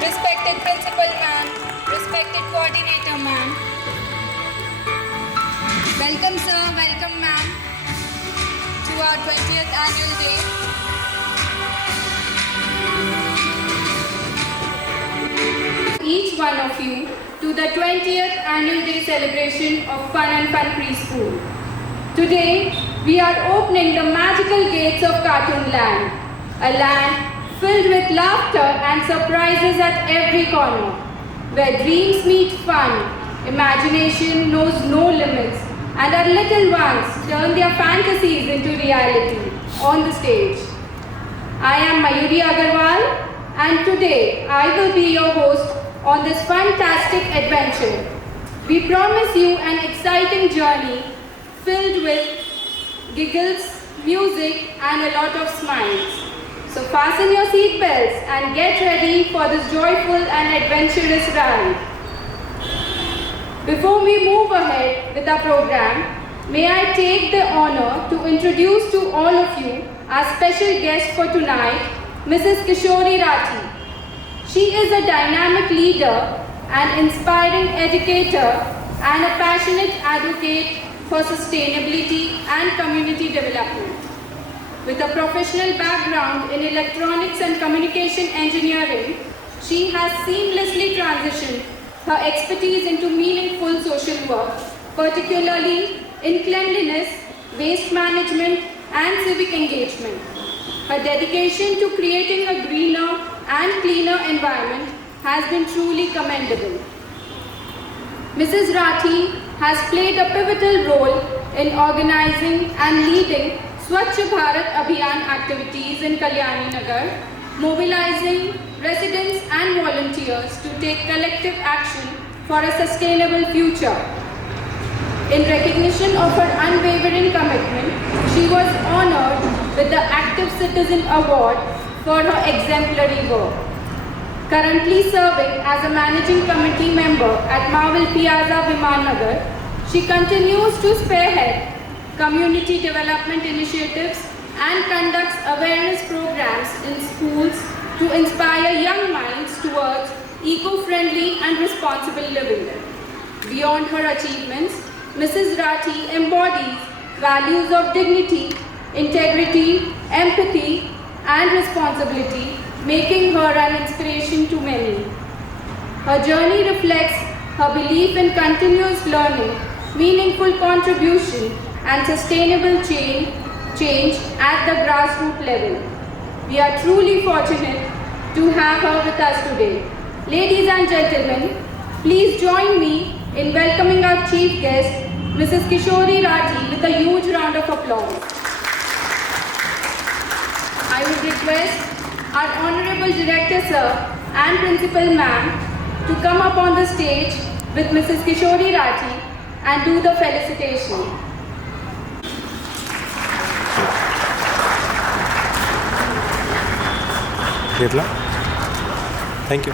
respected principal ma'am, respected coordinator ma'am. Welcome sir, welcome ma'am to our 20th annual day. Each one of you to the 20th annual day celebration of Fun and Fun Preschool. Today, we are opening the magical gates of Cartoon Land, a land filled with laughter and surprises at every corner, where dreams meet fun, imagination knows no limits, and our little ones turn their fantasies into reality on the stage. I am Mayuri Agarwal, and today I will be your host on this fantastic adventure. We promise you an exciting journey filled with giggles, music, and a lot of smiles. So fasten your seatbelts and get ready for this joyful and adventurous ride. Before we move ahead with our program, may I take the honor to introduce to all of you our special guest for tonight, Mrs. Kishori Rathi. She is a dynamic leader, an inspiring educator, and a passionate advocate for sustainability and community development. With a professional background in electronics and communication engineering, she has seamlessly transitioned her expertise into meaningful social work, particularly in cleanliness, waste management, and civic engagement. Her dedication to creating a greener and cleaner environment has been truly commendable. Mrs. Rathi has played a pivotal role in organizing and leading Swachh Bharat Abhiyan activities in Kalyani Nagar, mobilizing residents and volunteers to take collective action for a sustainable future. In recognition of her unwavering commitment, she was honored with the Active Citizen Award for her exemplary work. Currently serving as a managing committee member at Marvel Piazza Viman Nagar, she continues to spearhead community development initiatives and conducts awareness programs in schools to inspire young minds towards eco-friendly and responsible living. Beyond her achievements, Mrs. Rathi embodies values of dignity, integrity, empathy, and responsibility, making her an inspiration to many. Her journey reflects her belief in continuous learning, meaningful contribution, and sustainable change at the grassroots level. We are truly fortunate to have her with us today. Ladies and gentlemen, please join me in welcoming our chief guest, Mrs. Kishori Rathi, with a huge round of applause. I would request our Honorable Director Sir and Principal Ma'am to come up on the stage with Mrs. Kishori Rathi and do the felicitation. Thank you.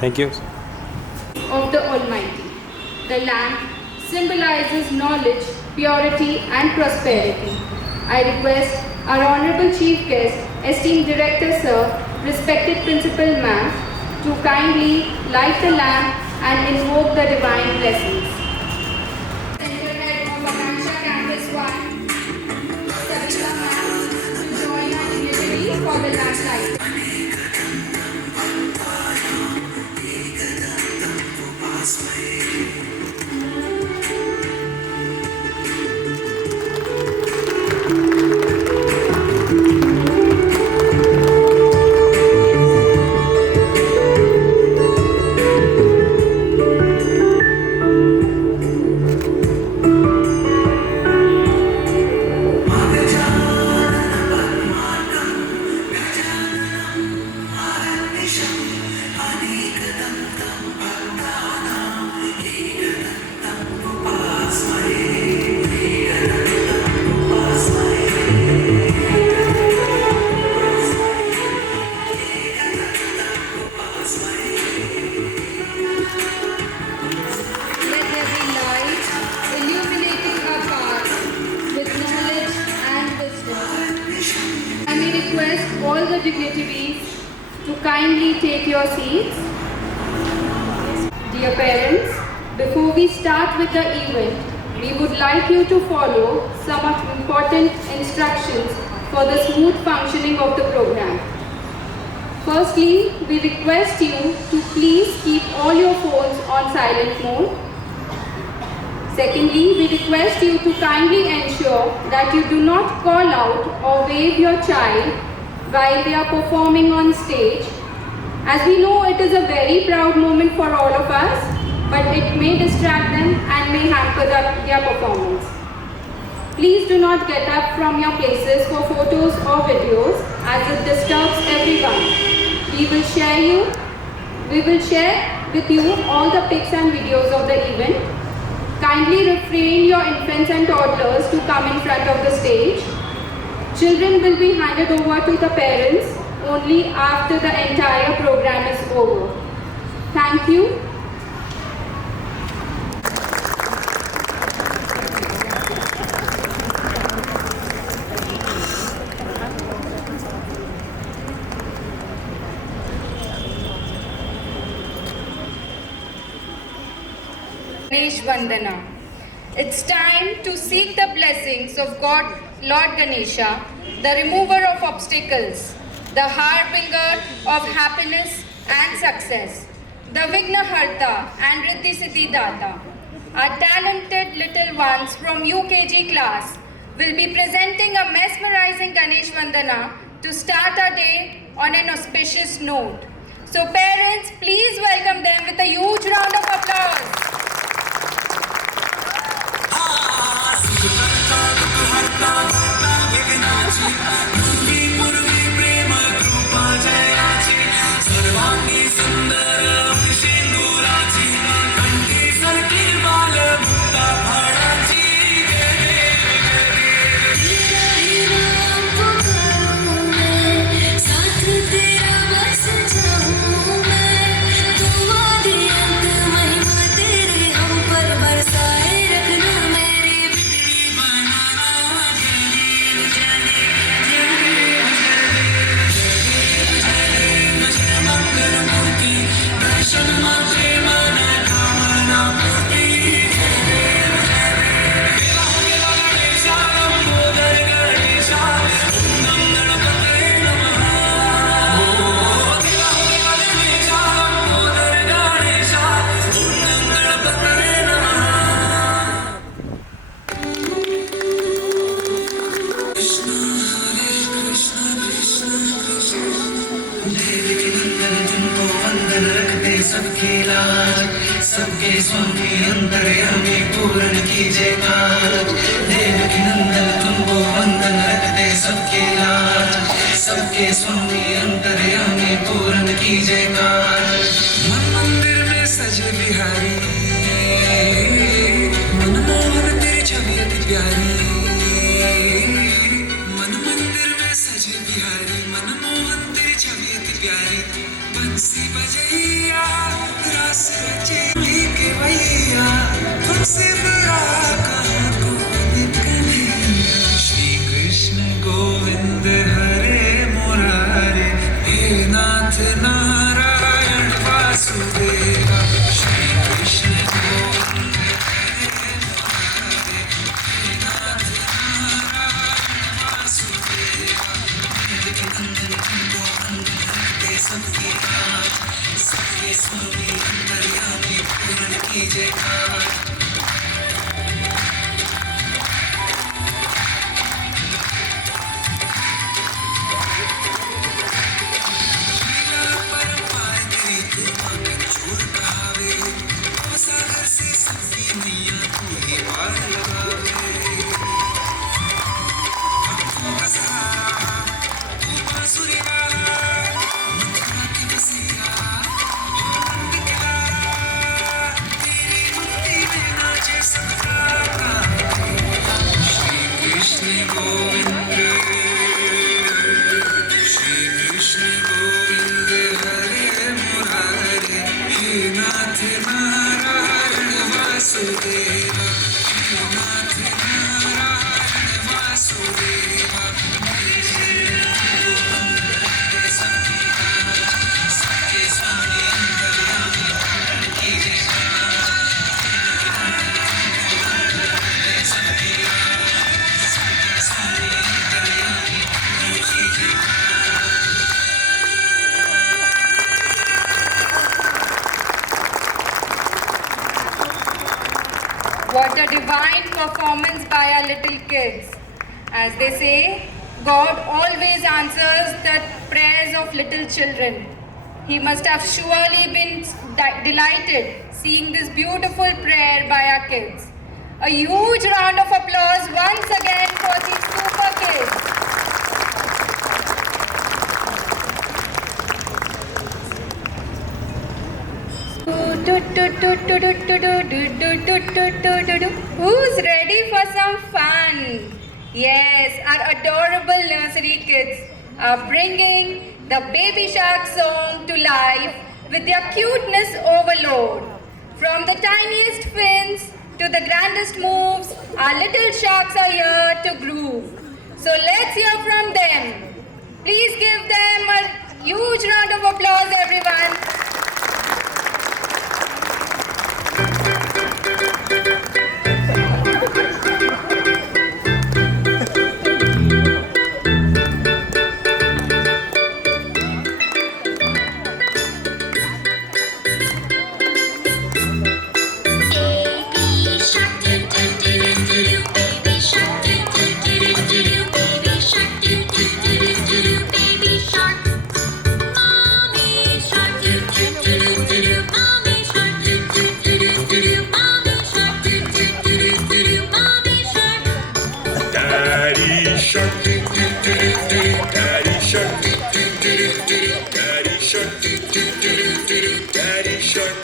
Thank you. Of the Almighty. The lamp symbolizes knowledge, purity, and prosperity. I request our Honorable Chief Guest, esteemed Director Sir, respected Principal Ma'am, to kindly light the lamp and invoke the divine blessings. Center Head of Akansha Campus 1, Sabita Ma'am, to join our dignitary for the lamp light. all the dignitaries to kindly take your seats. Dear parents, before we start with the event, we would like you to follow some important instructions for the smooth functioning of the program. Firstly, we request you to please keep all your phones on silent mode. Secondly, we request you to kindly ensure that you do not call out or wave your child while they are performing on stage, as we know it is a very proud moment for all of us, but it may distract them and may hamper their performance. Please do not get up from your places for photos or videos as it disturbs everyone. We will share with you all the pics and videos of the event. Kindly refrain your infants and toddlers to come in front of the stage. Children will be handed over to the parents only after the entire program is over. Thank you. Ganesh Vandana. It's time to seek the blessings of God, Lord Ganesha, the remover of obstacles, the harbinger of happiness and success, the Vignaharta and Riddhi Siddhi Data. Our talented little ones from UKG class will be presenting a mesmerizing Ganesh Vandana to start our day on an auspicious note. So parents, please welcome them with a huge round of applause. सबके लाज सबके स्वामी अंतर्यामी पूर्ण कीजिए काज देवकी नंदन तुमको वंदन रखते सबके लाज सबके स्वामी अंतर्यामी पूर्ण कीजिए काज मन मंदिर में सजे बिहारी मनमोहन तेरी छवि अति प्यारी मन मंदिर में सजे बिहारी मनमोहन तेरी छवि अति प्यारी बंसी बजैया रस रचे के भैया तुमसे बुरा कहाँ कोई कन्हैया श्री कृष्ण गोविंद हरे मुरारे हे नाथ नारायण वासुदेव श्री कृष्ण गोविंद हरे मुरारे हे नाथ नारायण वासुदेव सबके काज सबके स्वामी अंतर्यामी पूर्ण कीजिए काज little kids. As they say, God always answers the prayers of little children. He must have surely been delighted seeing this beautiful prayer by our kids. A huge round of applause once again for these super kids. Who's ready for some fun? Yes, our adorable nursery kids are bringing the Baby Shark song to life with their cuteness overload. From the tiniest fins to the grandest moves, our little sharks are here to groove. So let's hear from them. Please give them a huge round of applause, everyone. Daddy shark, do do do do do. Daddy shark, do do do do do. Daddy shark, do do do do do. Daddy shark.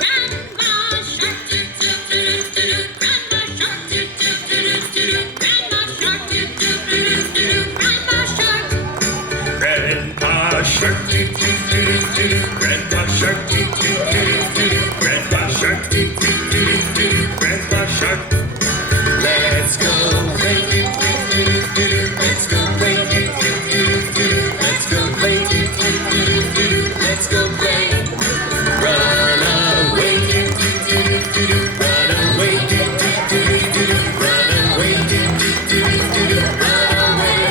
Grandma shark, do do do do do. Grandma shark, do do do do do. Grandma shark, do do do do do. Grandma shark. Grandpa shark, do do do do do. Grandpa shark, do do do do do. Grandpa shark, do do do do do. Grandpa shark. Let's go play, do do do do do. Let's go play, do do do do do. Let's go play, do do do do do. Let's go play. Run away, do do do do do. Run away, do do do do do. Run away, do do do do do. Run away.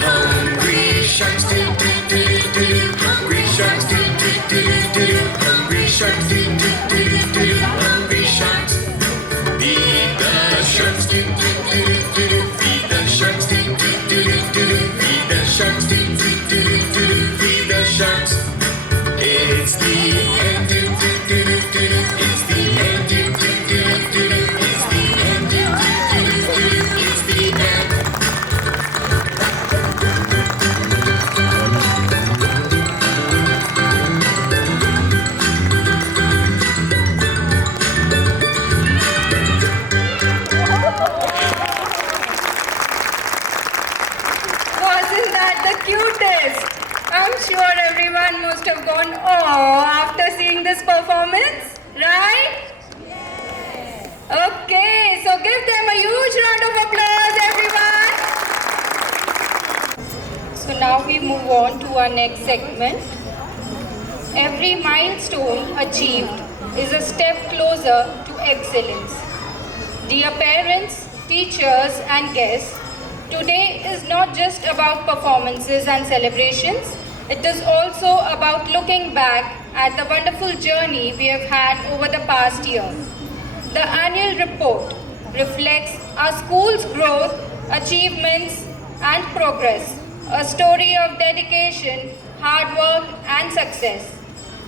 Hungry sharks, do do do do do. Hungry sharks, do do do do do. Hungry sharks, do do do do do. Hungry sharks. Feed the sharks, do do do do do. Feed the sharks, do do do do do. Feed the sharks, do do do do do. Feed the sharks. It's the end, do do do do do. It's the end, do do do do do. It's the end, do do do do do. It's the end. Wasn't that the cutest? I'm sure everyone must have gone oh after seeing this performance, right? Yes. Okay, so give them a huge round of applause, everyone. So now we move on to our next segment. Every milestone achieved is a step closer to excellence. Dear parents, teachers, and guests, today is not just about performances and celebrations, it is also about looking back at the wonderful journey we have had over the past year. The annual report reflects our school's growth, achievements, and progress, a story of dedication, hard work, and success.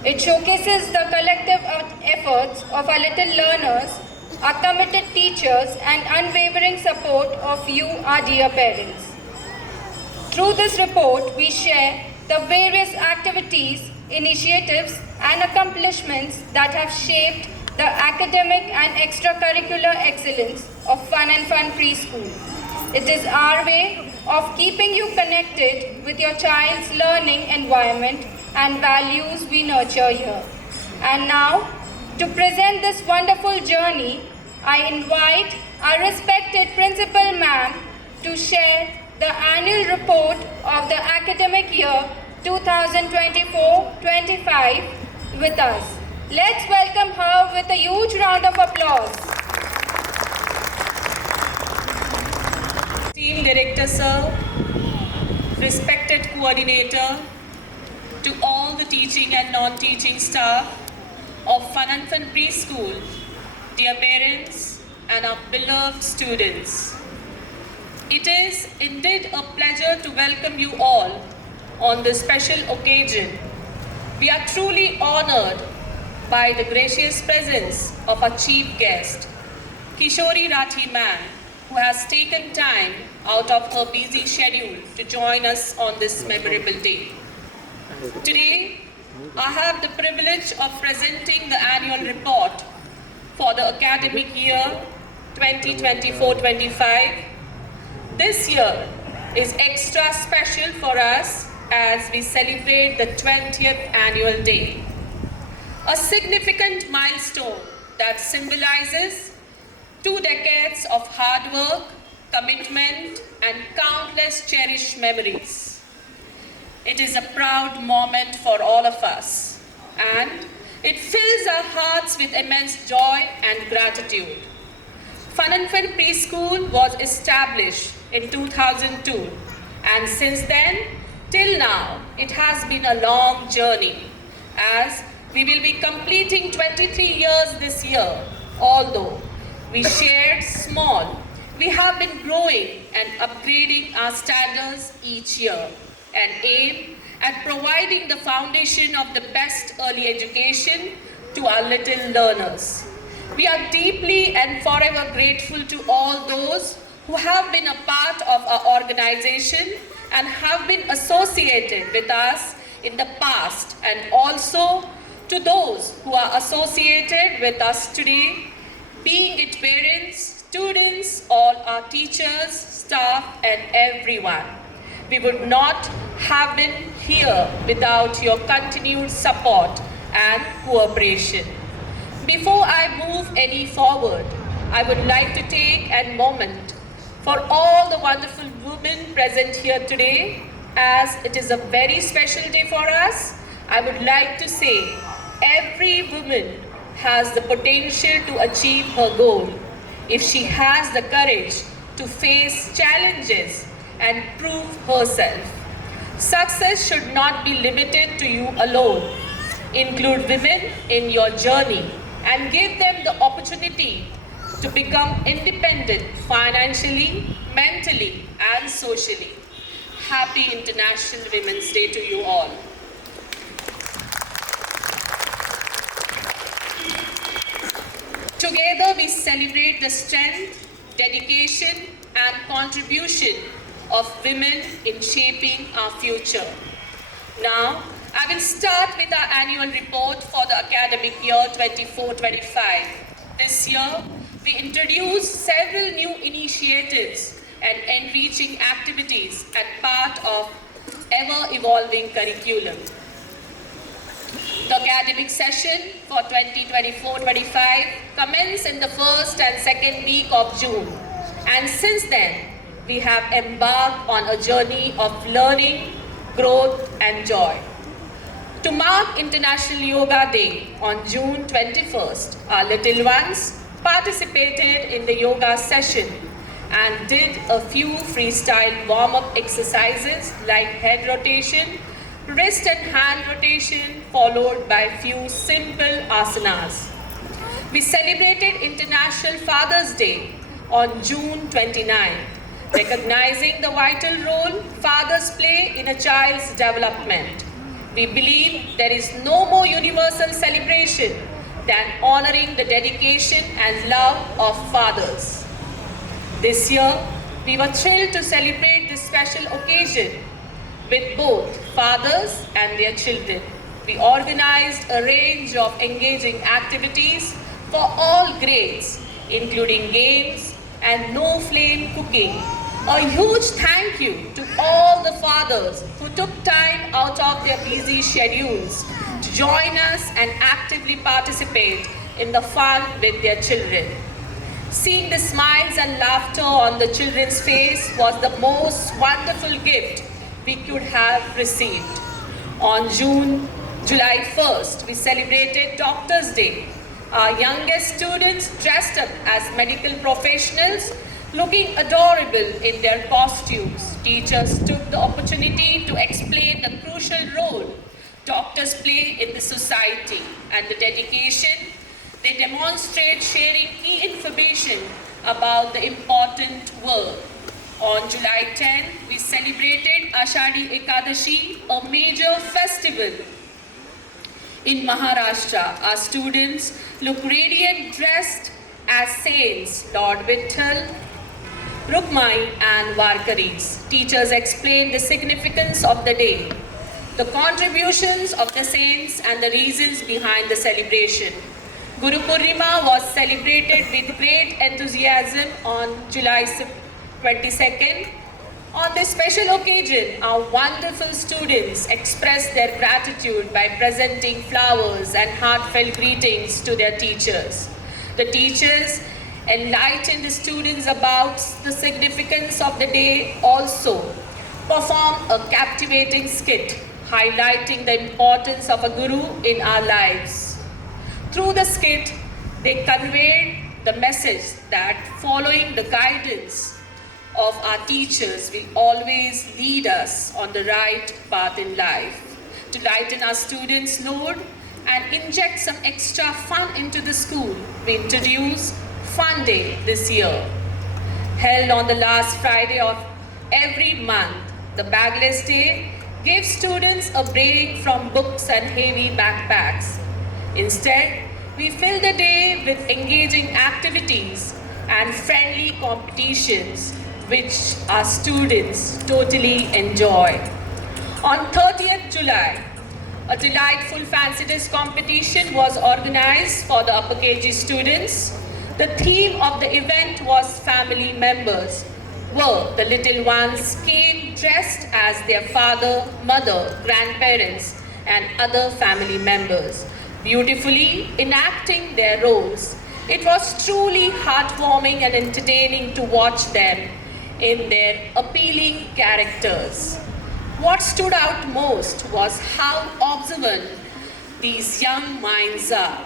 It showcases the collective efforts of our little learners, our committed teachers, and unwavering support of you, our dear parents. Through this report, we share the various activities, initiatives, and accomplishments that have shaped the academic and extracurricular excellence of Fun and Fun Preschool. It is our way of keeping you connected with your child's learning environment and values we nurture here. And now, to present this wonderful journey, I invite our respected Principal Ma'am to share the annual report of the academic year 2024-25 with us. Let's welcome her with a huge round of applause. Team Director Sir, respected coordinator, to all the teaching and non-teaching staff of Fun and Fun Preschool, dear parents and our beloved students. It is indeed a pleasure to welcome you all on this special occasion. We are truly honored by the gracious presence of our chief guest, Kishori Rathi ma'am, who has taken time out of her busy schedule to join us on this memorable day. Today, I have the privilege of presenting the annual report for the academic year 2024-25. This year is extra special for us as we celebrate the 20th annual day, a significant milestone that symbolizes 2 decades of hard work, commitment, and countless cherished memories. It is a proud moment for all of us, and it fills our hearts with immense joy and gratitude. Fun and Fun Preschool was established in 2002, and since then, till now, it has been a long journey, as we will be completing 23 years this year. Although we shared small, we have been growing and upgrading our standards each year and aim at providing the foundation of the best early education to our little learners. We are deeply and forever grateful to all those who have been a part of our organization and have been associated with us in the past, and also to those who are associated with us today, being it parents, students, all our teachers, staff, and everyone. We would not have been here without your continued support and cooperation. Before I move any forward, I would like to take a moment for all the wonderful women present here today. As it is a very special day for us, I would like to say every woman has the potential to achieve her goal if she has the courage to face challenges and prove herself. Success should not be limited to you alone. Include women in your journey and give them the opportunity to become independent financially, mentally, and socially. Happy International Women's Day to you all. Together we celebrate the strength, dedication, and contribution of women in shaping our future. Now, I will start with our annual report for the academic year 24-25. This year, we introduced several new initiatives and enriching activities as part of ever-evolving curriculum. The academic session for 2024-25 commenced in the first and second week of June, and since then, we have embarked on a journey of learning, growth, and joy. To mark International Yoga Day on June 21st, our little ones participated in the yoga session and did a few freestyle warm-up exercises like head rotation, wrist and hand rotation, followed by few simple asanas. We celebrated International Father's Day on June 29th, recognizing the vital role fathers play in a child's development. We believe there is no more universal celebration than honoring the dedication and love of fathers. This year, we were thrilled to celebrate this special occasion with both fathers and their children. We organized a range of engaging activities for all grades, including games and no-flame cooking. A huge thank you to all the fathers who took time out of their busy schedules to join us and actively participate in the fun with their children. Seeing the smiles and laughter on the children's face was the most wonderful gift we could have received. On July 1st, we celebrated Doctor's Day. Our youngest students dressed up as medical professionals, looking adorable in their costumes. Teachers took the opportunity to explain the crucial role doctors play in the society and the dedication They demonstrate sharing key information about the important work. On July 10, we celebrated Ashadi Ekadashi, a major festival in Maharashtra. Our students look radiant dressed as saints, Lord Vitthal, Rukmai and Varkaris. Teachers explain the significance of the day, the contributions of the saints and the reasons behind the celebration. Guru Purnima was celebrated with great enthusiasm on July 22nd. On this special occasion, our wonderful students expressed their gratitude by presenting flowers and heartfelt greetings to their teachers. The teachers enlightened the students about the significance of the day, also performed a captivating skit highlighting the importance of a guru in our lives. Through the skit, they conveyed the message that following the guidance of our teachers will always lead us on the right path in life. To lighten our students' load and inject some extra fun into the school, we introduced Fun Day this year. Held on the last Friday of every month, the Bagless Day gives students a break from books and heavy backpacks. Instead, we fill the day with engaging activities and friendly competitions which our students totally enjoy. On 30th July, a delightful fancy dress competition was organized for the upper KG students. The theme of the event was family members, where the little ones came dressed as their father, mother, grandparents, and other family members, beautifully enacting their roles. It was truly heartwarming and entertaining to watch them in their appealing characters. What stood out most was how observant these young minds are.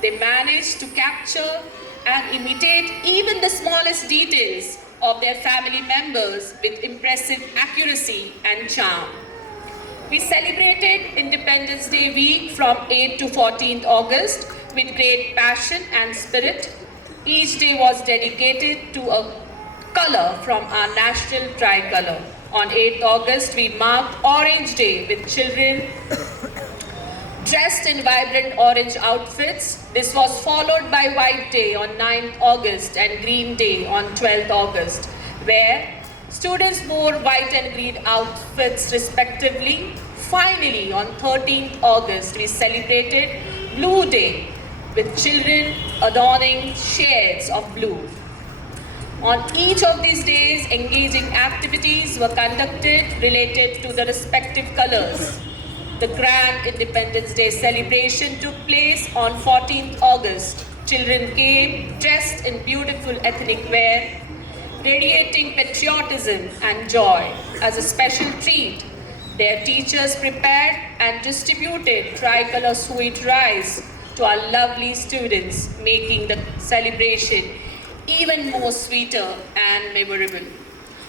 They managed to capture and imitate even the smallest details of their family members with impressive accuracy and charm. We celebrated Independence Day week from 8th to 14th August with great passion and spirit. Each day was dedicated to a color from our national tricolor. On 8th August, we marked Orange Day with children dressed in vibrant orange outfits. This was followed by White Day on 9th August and Green Day on 12th August, where students wore white and green outfits respectively. Finally, on 13th August, we celebrated Blue Day with children adorning shades of blue. On each of these days, engaging activities were conducted related to the respective colors. The grand Independence Day celebration took place on 14th August. Children came dressed in beautiful ethnic wear, radiating patriotism and joy. As a special treat, their teachers prepared and distributed tricolor sweet rice to our lovely students, making the celebration even more sweeter and memorable.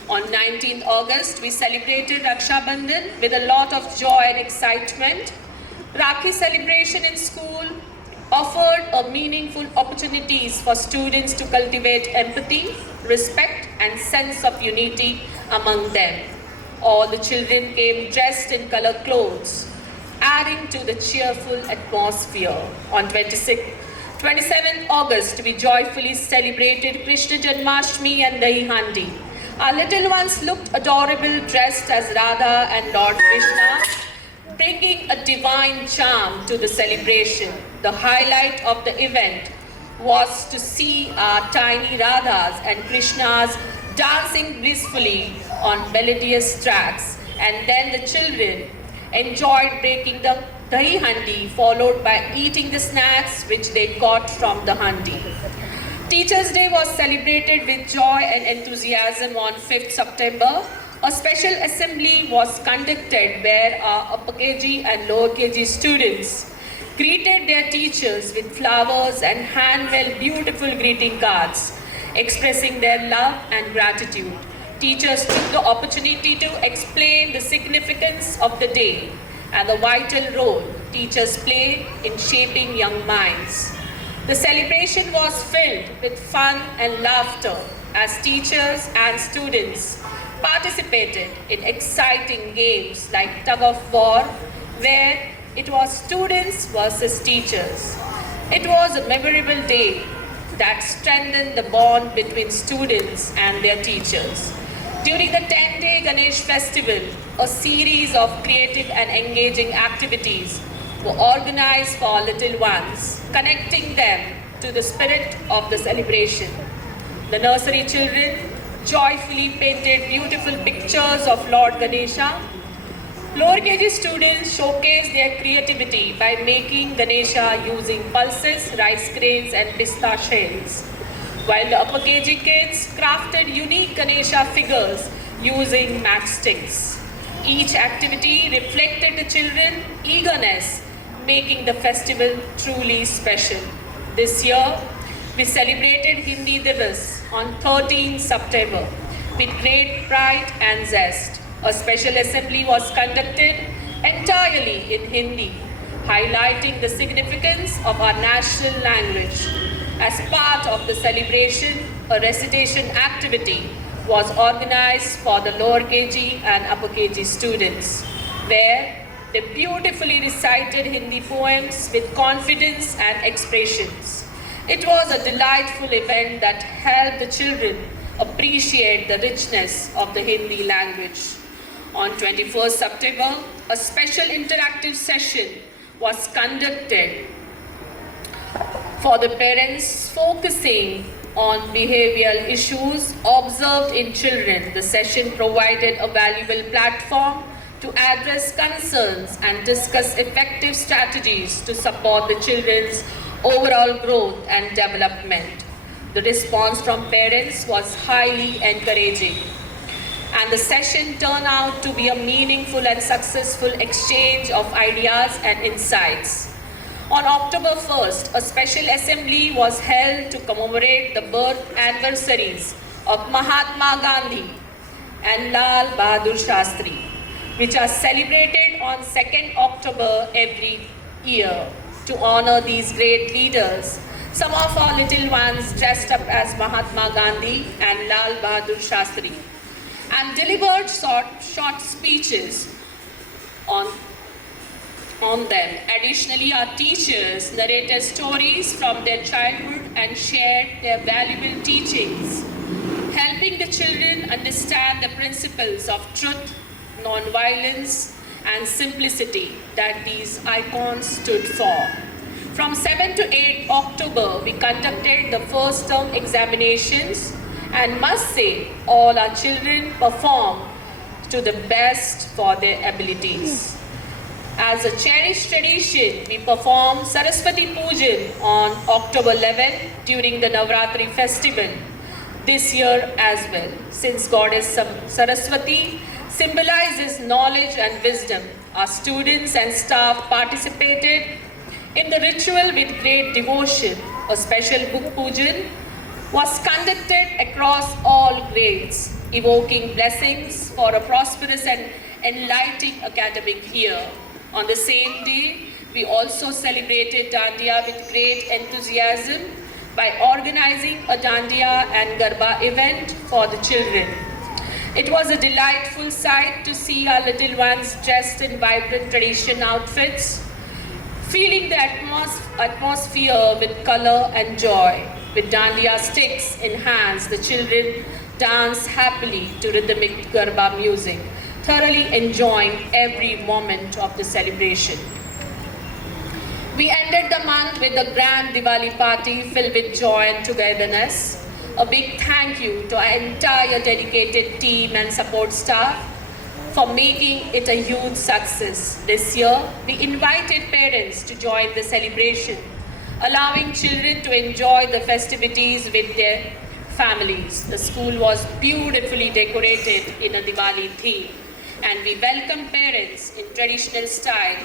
On 19th August, we celebrated Raksha Bandhan with a lot of joy and excitement. Rakhi celebration in school offered a meaningful opportunities for students to cultivate empathy, respect, and sense of unity among them. All the children came dressed in color clothes, adding to the cheerful atmosphere. On 27th August, we joyfully celebrated Krishna Janmashtami and Dahi Handi. Our little ones looked adorable dressed as Radha and Lord Krishna, bringing a divine charm to the celebration. The highlight of the event was to see our tiny Radhas and Krishnas dancing blissfully on melodious tracks, and then the children enjoyed breaking the Dahi Handi, followed by eating the snacks which they got from the handi. Teachers' Day was celebrated with joy and enthusiasm on 5th September. A special assembly was conducted where our upper KG and lower KG students greeted their teachers with flowers and handwell beautiful greeting cards, expressing their love and gratitude. Teachers took the opportunity to explain the significance of the day and the vital role teachers play in shaping young minds. The celebration was filled with fun and laughter as teachers and students participated in exciting games like tug of war, where it was students versus teachers. It was a memorable day that strengthened the bond between students and their teachers. During the 10-day Ganesh festival, a series of creative and engaging activities were organized for little ones, connecting them to the spirit of the celebration. The nursery children joyfully painted beautiful pictures of Lord Ganesha. Lower KG students showcased their creativity by making Ganesha using pulses, rice grains and pista shells, while the upper KG kids crafted unique Ganesha figures using matchsticks. Each activity reflected the children's eagerness, making the festival truly special. This year, we celebrated Hindi Divas on 13 September with great pride and zest. A special assembly was conducted entirely in Hindi, highlighting the significance of our national language. As part of the celebration, a recitation activity was organized for the lower KG and upper KG students, where they beautifully recited Hindi poems with confidence and expressions. It was a delightful event that helped the children appreciate the richness of the Hindi language. On 21st September, a special interactive session was conducted for the parents, focusing on behavioral issues observed in children. The session provided a valuable platform to address concerns and discuss effective strategies to support the children's overall growth and development. The response from parents was highly encouraging, and the session turned out to be a meaningful and successful exchange of ideas and insights. On October 1st, a special assembly was held to commemorate the birth anniversaries of Mahatma Gandhi and Lal Bahadur Shastri, which are celebrated on 2nd October every year. To honor these great leaders, some of our little ones dressed up as Mahatma Gandhi and Lal Bahadur Shastri and delivered short speeches on them. Additionally, our teachers narrated stories from their childhood and shared their valuable teachings, helping the children understand the principles of truth, non-violence, and simplicity that these icons stood for. From 7 to 8 October, we conducted the first term examinations, and must say all our children performed to the best for their abilities. As a cherished tradition, we performed Saraswati Pujan on October 11 during the Navratri festival this year as well. Since Goddess Saraswati symbolizes knowledge and wisdom, our students and staff participated in the ritual with great devotion. A special book pujan was conducted across all grades, evoking blessings for a prosperous and enlightening academic year. On the same day, we also celebrated Dandiya with great enthusiasm by organizing a Dandiya and Garba event for the children. It was a delightful sight to see our little ones dressed in vibrant tradition outfits, feeling the atmosphere with color and joy. With Dandiya sticks in hands, the children danced happily to rhythmic Garba music, thoroughly enjoying every moment of the celebration. We ended the month with a grand Diwali party filled with joy and togetherness. A big thank you to our entire dedicated team and support staff for making it a huge success. This year, we invited parents to join the celebration, allowing children to enjoy the festivities with their families. The school was beautifully decorated in a Diwali theme, and we welcomed parents in traditional style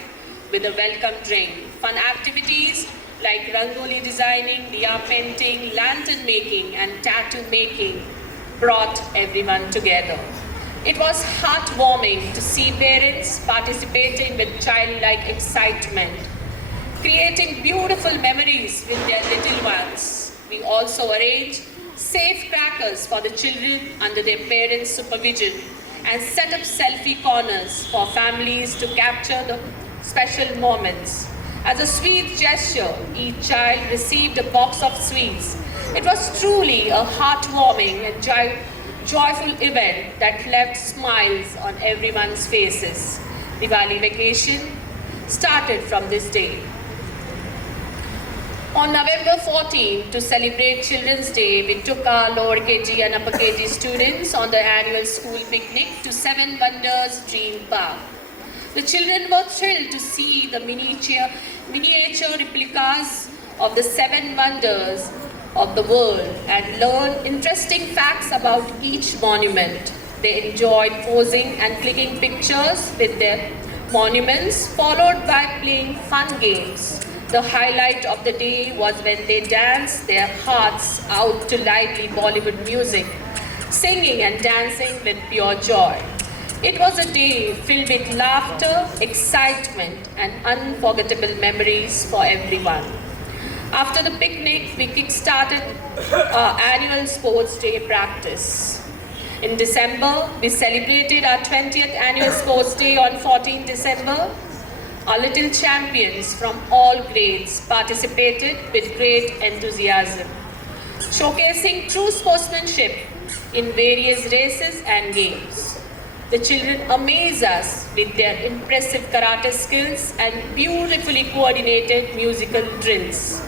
with a welcome drink. Fun activities like rangoli designing, diya painting, lantern making, and tattoo making brought everyone together. It was heartwarming to see parents participating with childlike excitement. creating beautiful memories with their little ones. We also arrange safe crackers for the children under their parents' supervision and set up selfie corners for families to capture the special moments. As a sweet gesture, each child received a box of sweets. It was truly a heartwarming and joyful event that left smiles on everyone's faces. Diwali vacation started from this day. On November 14, to celebrate Children's Day, we took our lower KG and upper KG students on the annual school picnic to Seven Wonders Dream Park. The children were thrilled to see the miniature replicas of the seven wonders of the world and learn interesting facts about each monument. They enjoyed posing and clicking pictures with their monuments, followed by playing fun games. The highlight of the day was when they danced their hearts out to lively Bollywood music, singing and dancing with pure joy. It was a day filled with laughter, excitement, and unforgettable memories for everyone. After the picnic, we kick-started our annual sports day practice. In December, we celebrated our 20th annual sports day on 14 December. Our little champions from all grades participated with great enthusiasm, showcasing true sportsmanship in various races and games. The children amaze us with their impressive karate skills and beautifully coordinated musical drills.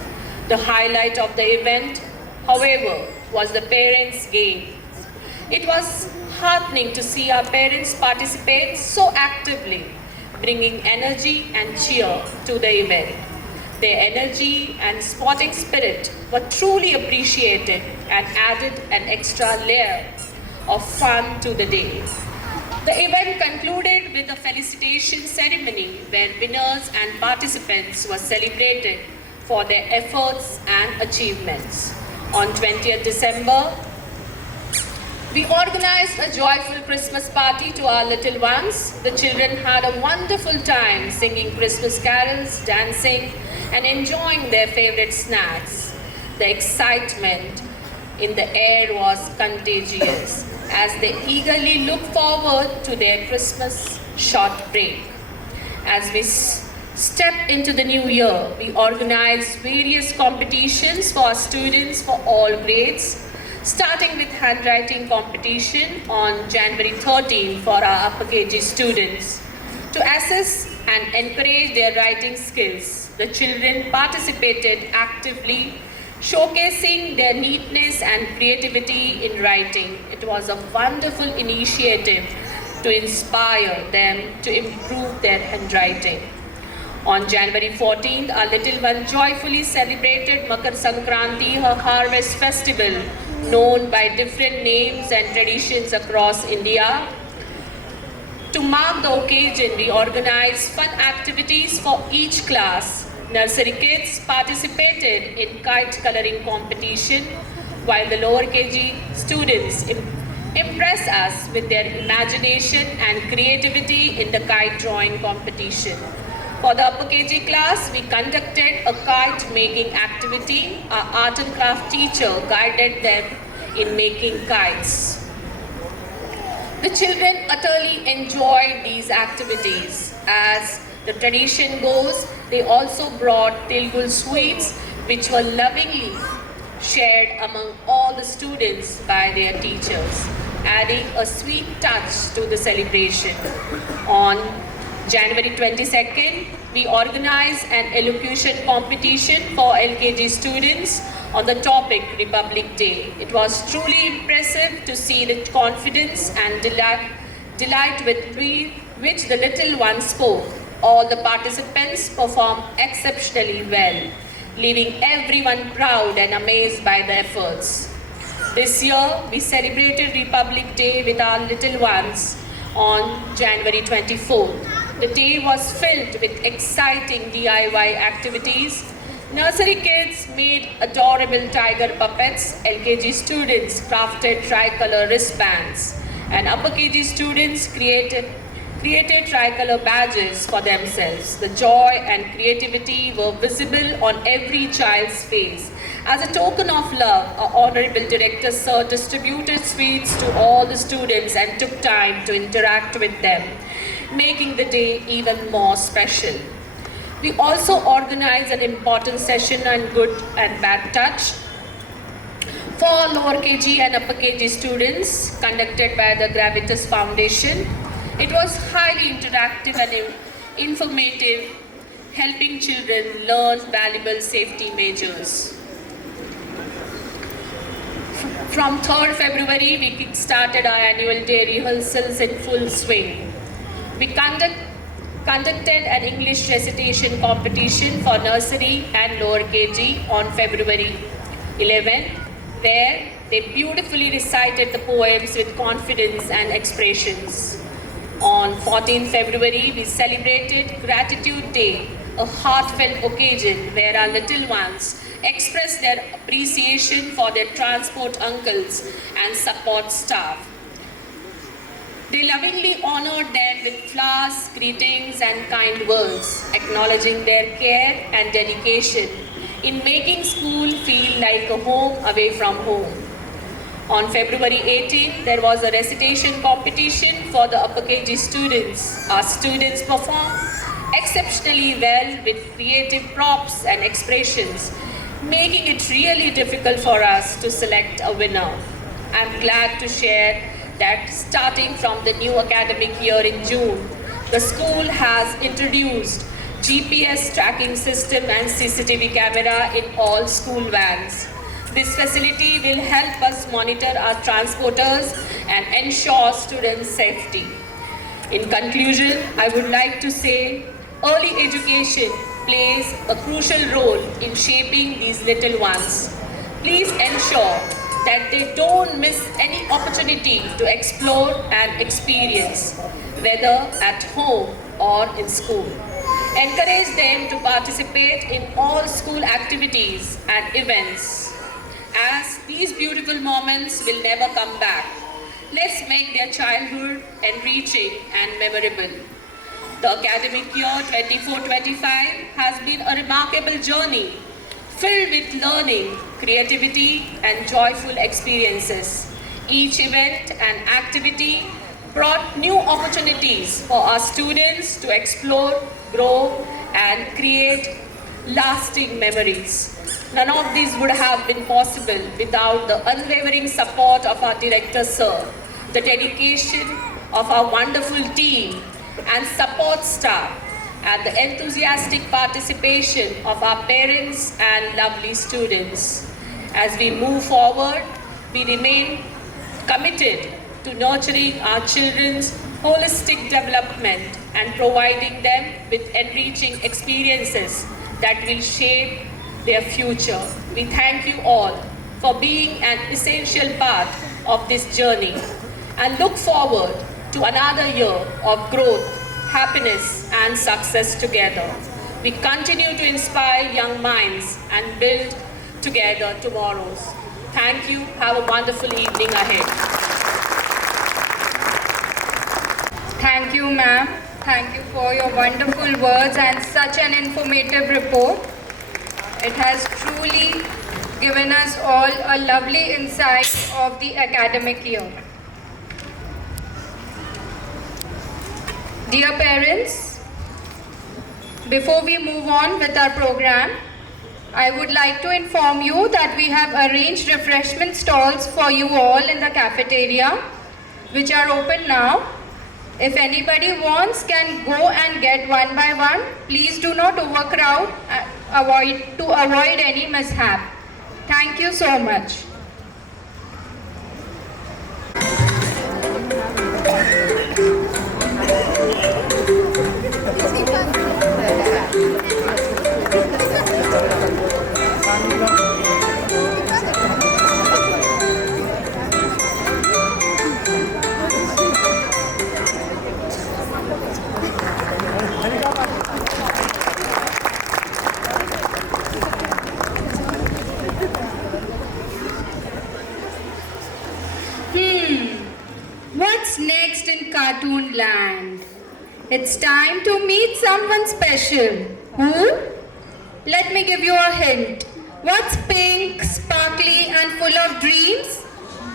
The highlight of the event, however, was the parents' game. It was heartening to see our parents participate so actively, bringing energy and cheer to the event. Their energy and sporting spirit were truly appreciated and added an extra layer of fun to the day. The event concluded with a felicitation ceremony where winners and participants were celebrated for their efforts and achievements. On 20th December, we organized a joyful Christmas party to our little ones. The children had a wonderful time singing Christmas carols, dancing, and enjoying their favorite snacks. The excitement in the air was contagious as they eagerly looked forward to their Christmas short break. As we step into the new year, we organized various competitions for our students for all grades, starting with handwriting competition on January 13 for our upper KG students. To assess and encourage their writing skills, the children participated actively, showcasing their neatness and creativity in writing. It was a wonderful initiative to inspire them to improve their handwriting. On January 14th, our little one joyfully celebrated Makar Sankranti, her harvest festival, known by different names and traditions across India. To mark the occasion, we organized fun activities for each class. Nursery kids participated in kite coloring competition, while the lower KG students impressed us with their imagination and creativity in the kite drawing competition. For the upper KG class, we conducted a kite making activity. Our art and craft teacher guided them in making kites. The children utterly enjoyed these activities. As the tradition goes, they also brought Tilgul sweets, which were lovingly shared among all the students by their teachers, adding a sweet touch to the celebration. On January 22nd, we organized an elocution competition for LKG students on the topic Republic Day. It was truly impressive to see the confidence and delight with which the little ones spoke. All the participants performed exceptionally well, leaving everyone proud and amazed by their efforts. This year, we celebrated Republic Day with our little ones on January 24th. The day was filled with exciting DIY activities. Nursery kids made adorable tiger puppets, LKG students crafted tricolor wristbands, and upper KG students created created tricolor badges for themselves. The joy and creativity were visible on every child's face. As a token of love, our Honorable Director Sir distributed sweets to all the students and took time to interact with them, making the day even more special. We also organized an important session on good and bad touch for lower KG and upper KG students, conducted by the Gravitas Foundation. It was highly interactive and informative, helping children learn valuable safety measures. From 3rd February, we kick-started our annual day rehearsals in full swing. We conducted an English recitation competition for nursery and lower KG on February 11th, where they beautifully recited the poems with confidence and expressions. On 14th February, we celebrated Gratitude Day, a heartfelt occasion where our little ones expressed their appreciation for their transport uncles and support staff. They lovingly honored them with flowers, greetings, and kind words, acknowledging their care and dedication in making school feel like a home away from home. On February 18th, there was a recitation competition for the upper KG students. Our students performed exceptionally well with creative props and expressions, making it really difficult for us to select a winner. I'm glad to share that starting from the new academic year in June, the school has introduced GPS tracking system and CCTV camera in all school vans. This facility will help us monitor our transporters and ensure students' safety. In conclusion, I would like to say early education plays a crucial role in shaping these little ones. Please ensure that they don't miss any opportunity to explore and experience, whether at home or in school. Encourage them to participate in all school activities and events, as these beautiful moments will never come back. Let's make their childhood enriching and memorable. The academic year 24-25 has been a remarkable journey filled with learning, creativity, and joyful experiences. Each event and activity brought new opportunities for our students to explore, grow, and create lasting memories. None of these would have been possible without the unwavering support of our Director Sir, the dedication of our wonderful team and support staff, and the enthusiastic participation of our parents and lovely students. As we move forward, we remain committed to nurturing our children's holistic development and providing them with enriching experiences that will shape their future. We thank you all for being an essential part of this journey and look forward to another year of growth, happiness, and success together. We continue to inspire young minds and build together tomorrows. Thank you. Have a wonderful evening ahead. Thank you, ma'am. Thank you for your wonderful words and such an informative report. It has truly given us all a lovely insight of the academic year. Dear parents, before we move on with our program, I would like to inform you that we have arranged refreshment stalls for you all in the cafeteria, which are open now. If anybody wants, can go and get one by one. Please do not overcrowd to avoid any mishap. Thank you so much. What's next in Cartoon Land? It's time to meet someone special. Who? Let me give you a hint. What's pink, sparkly and full of dreams?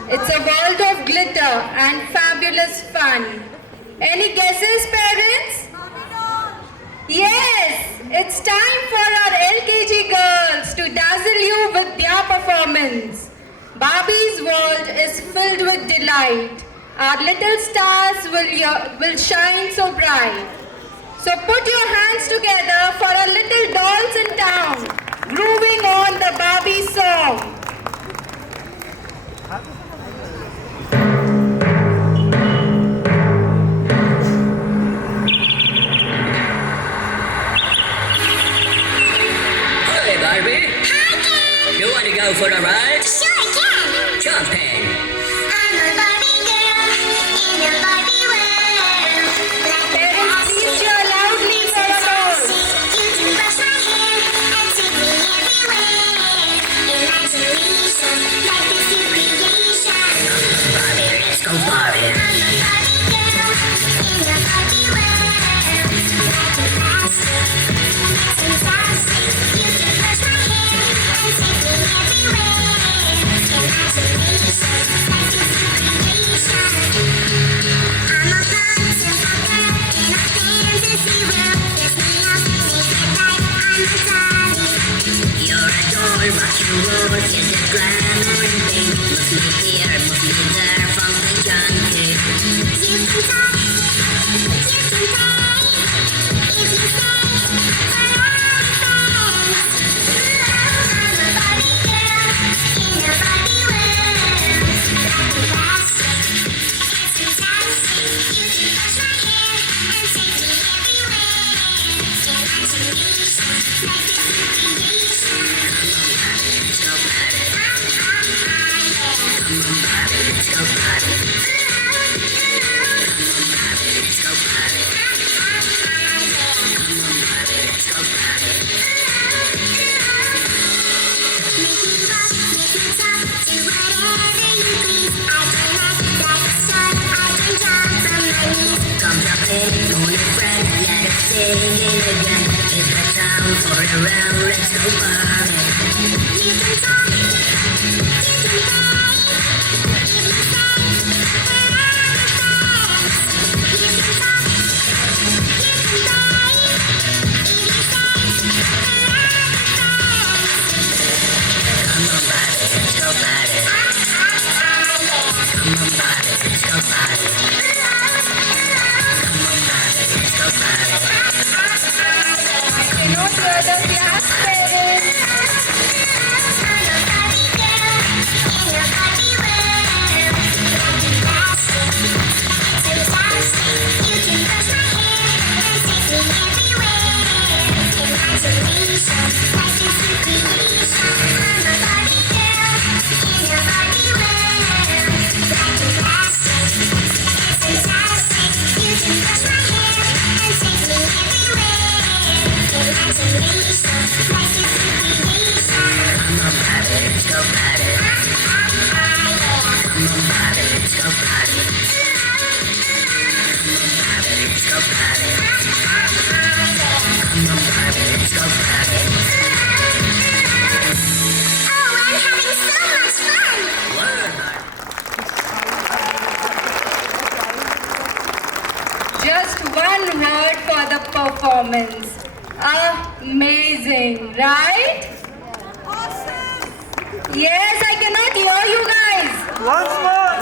It's a world of glitter and fabulous fun. Any guesses, parents? Yes, it's time for our LKG girls to dazzle you with their performance. Barbie's world is filled with delight. Our little stars will shine so bright. So put your hands together for our little dolls in town, grooving on the Barbie song. Hey, Barbie. Hi, Ken. You want to go for a ride? Sure, I can. Jump in. I'm a Barbie girl in a Barbie world. Like a Parents, please cheer loudly for our dolls. you can brush my hair and take me everywhere. Imagination, like this new creation. Barbie, let's go Barbie. I'm a Barbie girl in a Barbie world. Like a plastic, that's fantastic. You can brush my hair and take me everywhere. Imagination, like this new creation. I'm a fantasy girl in a fantasy world. Yes, me up, make it right. I'm a Barbie. You're a doll, rock and roll, kiss it, glamour and pink. Move me here, move me there, from the junkie. You can talk, you can play. If you say, for all friends. I'm a Barbie girl in a Barbie world. Like a plastic, it's fantastic. You can brush my hair and take me everywhere. Imagination, like this new creation. Let's go Barbie. I'm Come on Barbie, let's go Barbie. Let's go Barbie. Come on Barbie, let's go Barbie. Make me rock, make me talk, do whatever you please. I can laugh, like sun, I can jump from my knees. Come jump in, phone a friend, let us sing it again. It's the time for a round, let's go Barbie. You can talk, you can play. If you say, we're all the friends. You can talk, you can play. If you say, we're all the friends. Come on Barbie, let's go Barbie. Come on Barbie, let's go Barbie. Come on Barbie, let's go Barbie. I cannot hear the claps, parents. I'm a Barbie girl in a Barbie world. Like a plastic, it's fantastic. You can brush my hair and take me everywhere. Imagination, like this new creation. I'm a Barbie girl in a Barbie world. Like a plastic, it's fantastic. You can brush my hair and take me everywhere. Imagination, like this new creation. Come on Barbie, let's go Barbie. Come on Barbie, let's go Barbie. Come on Barbie, let's go Barbie. Come on Barbie, let's go Barbie. Oh, I'm having so much fun! Word. Just one word for the performance. Amazing, right? Yes, I cannot hear you guys. Once more.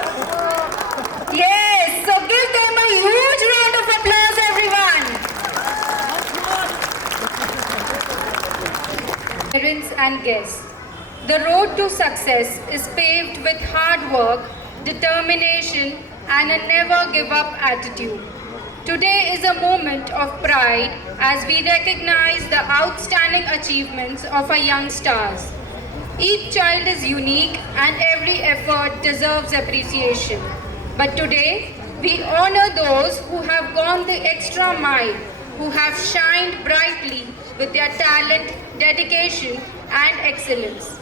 Yes, so give them a huge round of applause, everyone. Parents and guests, the road to success is paved with hard work, determination, and a never give up attitude. Today is a moment of pride as we recognize the outstanding achievements of our young stars. Each child is unique and every effort deserves appreciation. But today, we honor those who have gone the extra mile, who have shined brightly with their talent, dedication, and excellence.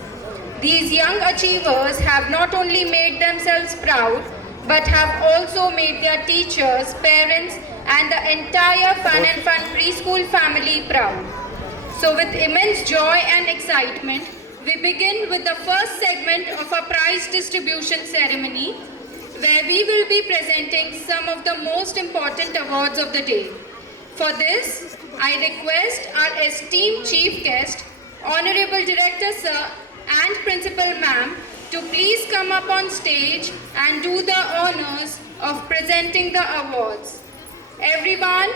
These young achievers have not only made themselves proud, but have also made their teachers, parents, and the entire Fun and Fun preschool family proud. So with immense joy and excitement, we begin with the first segment of our prize distribution ceremony, where we will be presenting some of the most important awards of the day. For this, I request our esteemed chief guest, Honorable Director Sir and Principal Ma'am, to please come up on stage and do the honors of presenting the awards. Everyone,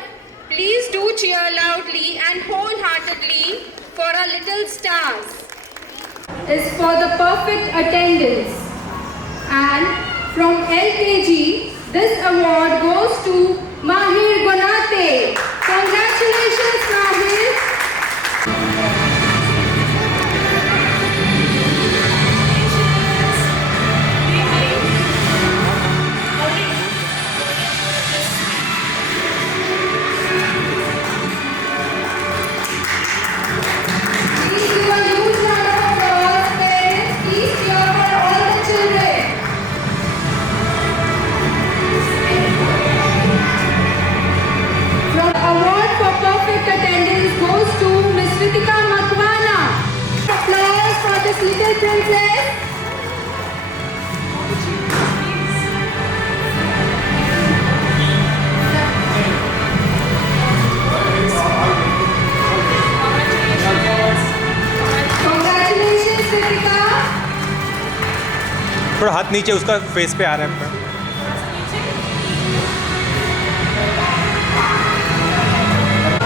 please do cheer loudly and wholeheartedly for our little stars. Is for the perfect attendance, and from LKG, this award goes to Mahir Gonate. Congratulations, Mahir. Please give a huge round of applause, parents. Please cheer for all the children. From award for perfect attendance goes to Miss Ritika Makwana. Applause for this little princess. Congratulations, Ritika. थोड़ा हाथ नीचे उसका face पे आ रहा है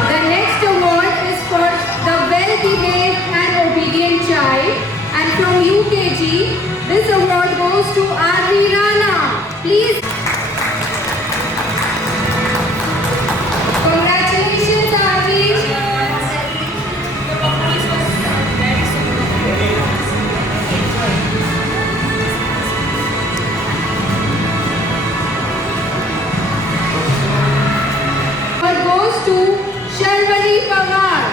The next award is for the well-behaved and obedient child, and from UKG, this award goes to Arvi Rana. Please. Congratulations, Arvi. Award goes to Sharwari Pawar.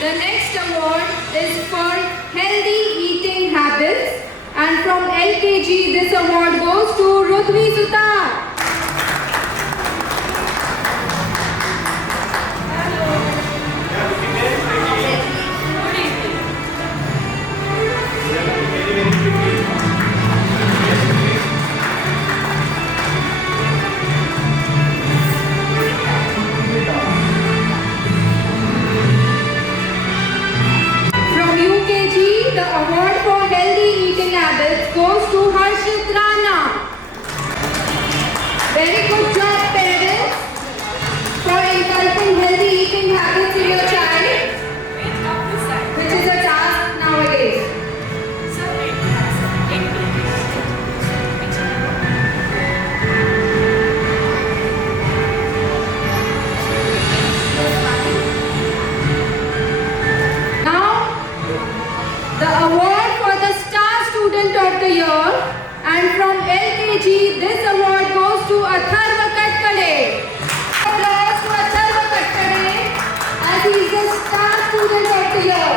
The next award is for healthy eating habits, and from LKG this award goes to Rudvi Sutar. From UKG, the award for healthy eating habits goes to Harshit Rana. Very good job, parents, for inculcating healthy eating habits in your child, which is a task nowadays. Now, the award for the Star Student of the Year, and from LKG, this award goes to Atharva Katkade. Applause to Atharva Katkade, as he is the Star Student of the Year.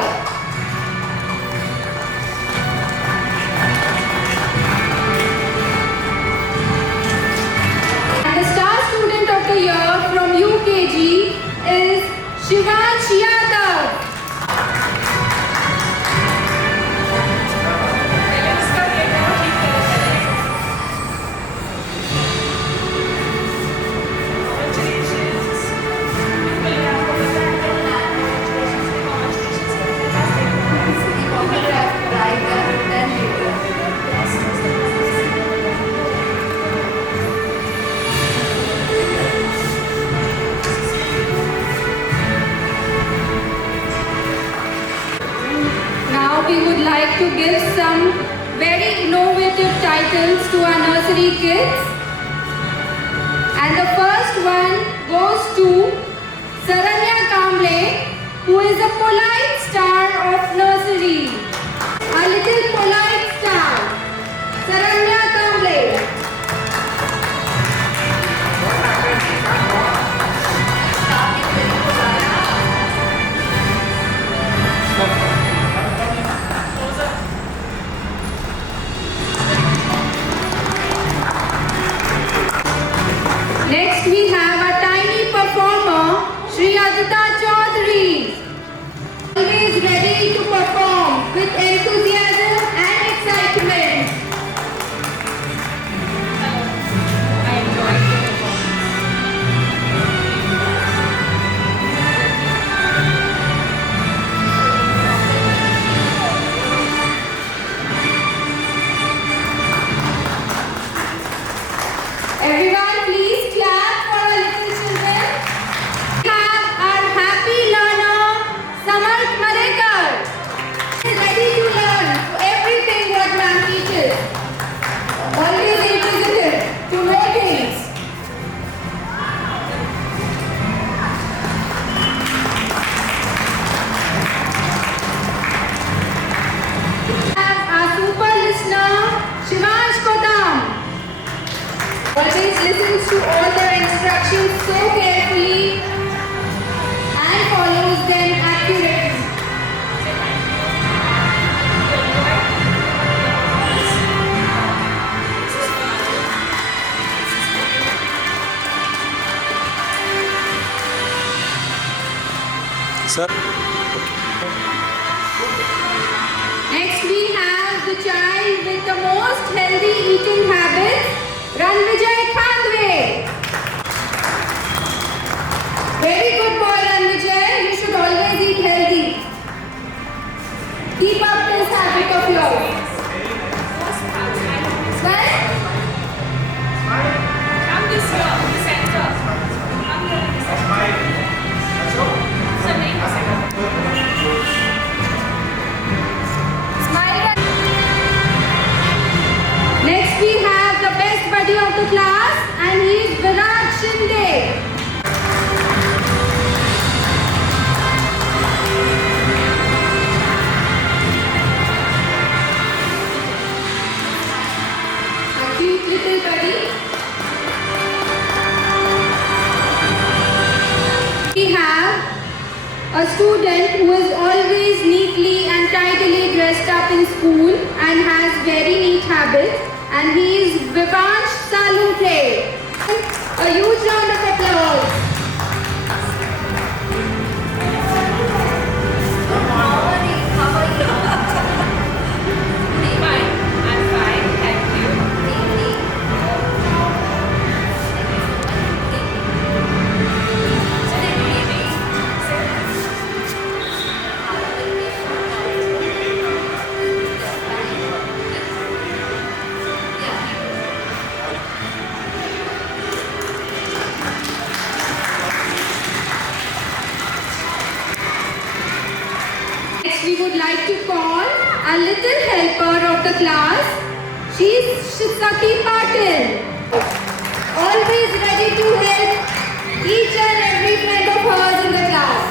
And the Star Student of the Year from UKG is Shivansh Yadav. Now we would like to give some very innovative titles to our nursery kids. And the first one goes to Saranya Kamble, who is a polite star of nursery. A little polite star. Saranya listens to all their instructions so carefully and follows them accurately. Sir Next we have the child with the most healthy eating habits, Ranvijay Khandwe. Very good boy Ranvijay, you should always eat healthy. Keep up this habit of yours. Smile. Come this year, in the center. Come here in the center. Smile. Next we have the best buddy of the class and he is Virat Shinde. A cute little buddy. We have a student who is always neatly and tidily dressed up in school and has very neat habits, and he is Vivansh Salunke. A huge round of applause. Fine. I'm fine. Thank you. Next, we would like to call a little helper of the class. She is Saki Patil. Always ready to help each and every friend of hers in the class.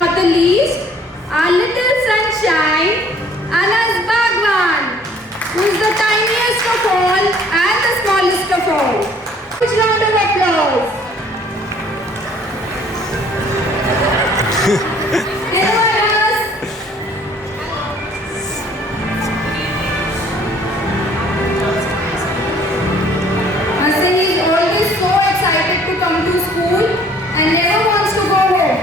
Not the least, our little sunshine, Anas Bhagwan, who is the tiniest of all and the smallest of all. Huge round of applause. Hello, Anas. Hassan is always so excited to come to school and never wants to go home.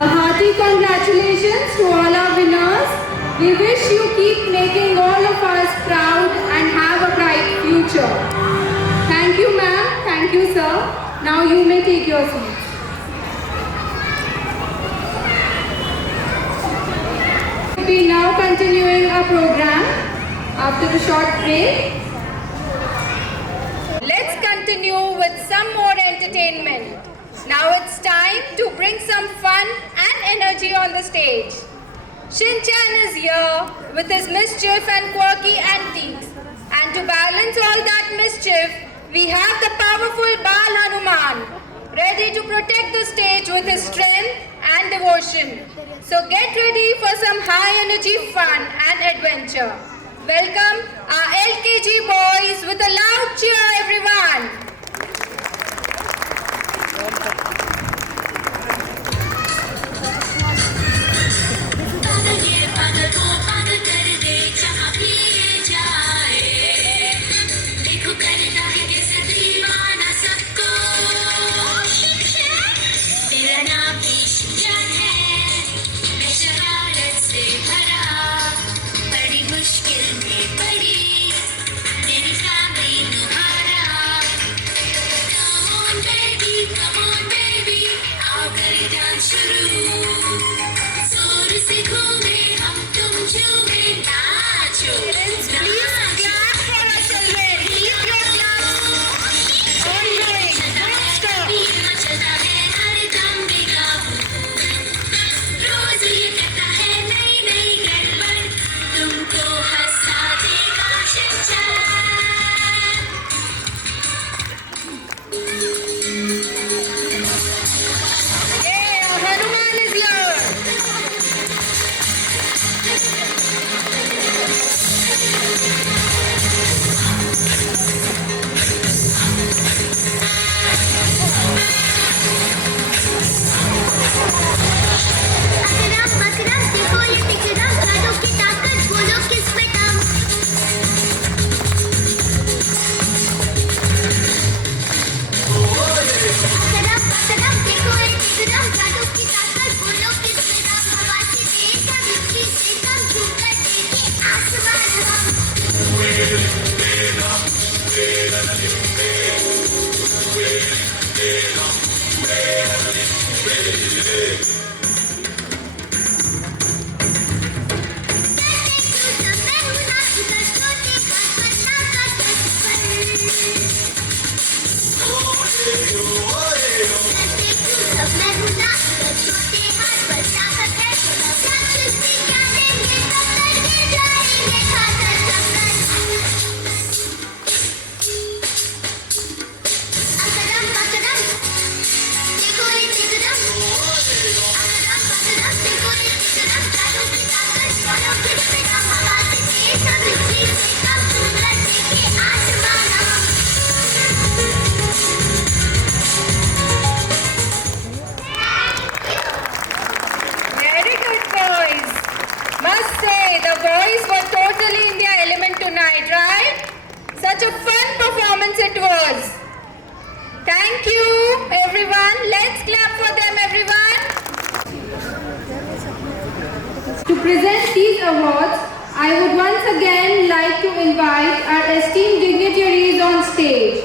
A hearty congratulations to all our winners. We wish you keep making all of us proud and have a bright future. Thank you, ma'am. Thank you, sir. Now you may take your seats. We'll be now continuing our program after the short break. Let's continue with some more entertainment. Now it's time to bring some fun and energy on the stage. Shin-chan is here with his mischief and quirky antics. And to balance all that mischief, we have the powerful Bal Hanuman, ready to protect the stage with his strength and devotion. So get ready for some high energy fun and adventure. Welcome our LKG boys with a loud cheer, everyone. पागल ये पागल को पागल कर दे जहाँ भी ये जाए देखो करता है कैसे दीवाना सबको तेरा नाम भी शिनचैन है मैं शरारत से भरा बड़ी मुश्किल में पड़ी तेरी फैमिली तुम्हारा come on baby आओ करे डांस शुरू जोर से घूमे हम तुम झूमे नाचो Please clap for our children. Keep your claps. Akram buckram देखो ये तिकरम जादू की ताकत बोलो किस में दम अकरम बकरम देखो ये तिकरम जादू की ताकत बोलो किस में दम हवा से तेज हम मिट्टी से कम झूमकर देखे आसमान हम Very good, boys. Must say, the boys were totally in their element tonight, right? Such a fun performance it was. Thank you, everyone. Let's clap for them, everyone. To present these awards, I would once again like to invite our esteemed dignitaries on stage.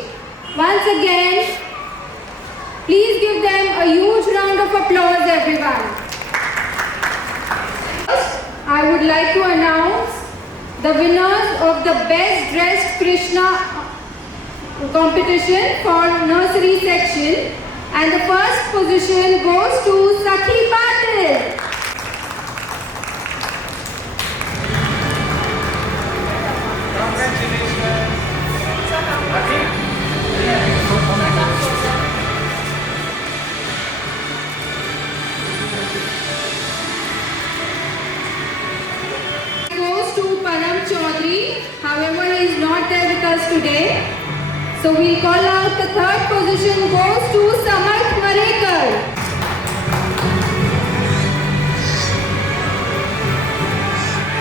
Once again, please give them a huge round of applause, everyone. First, I would like to announce the winners of the Best Dressed Krishna competition for nursery section, and the first position goes to Sakhi Patil. Goes to Param Chaudhary. However, he is not there with us today. So we'll call out the third position goes to Samarth Marekar.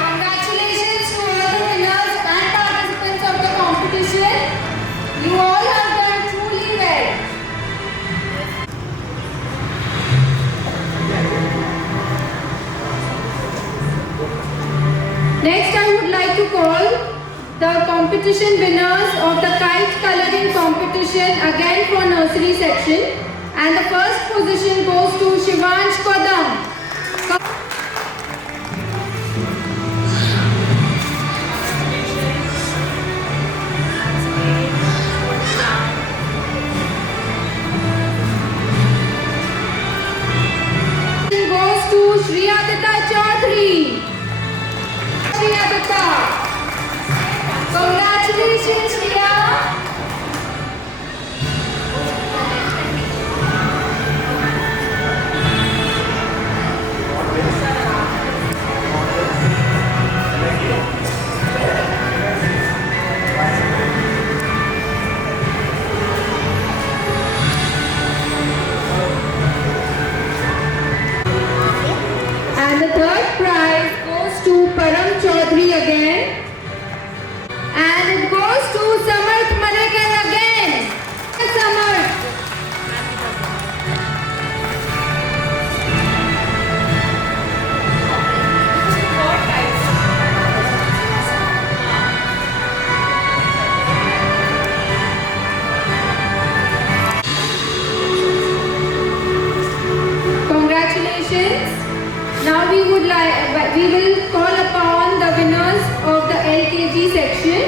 Congratulations to all the winners and participants of the competition. You all have done truly well. Next, I would like to call the competition winners of the kite coloring competition again for nursery section, and the first position goes to Shivansh Kodam. Goes to Shriyadita Chaudhary. Shriyadita. Congratulations, Shriya. And the third prize goes to Param Chaudhary again. And it goes to Samarth Marekar again. Samarth. Congratulations. Now we will call upon the winners of the LKG section.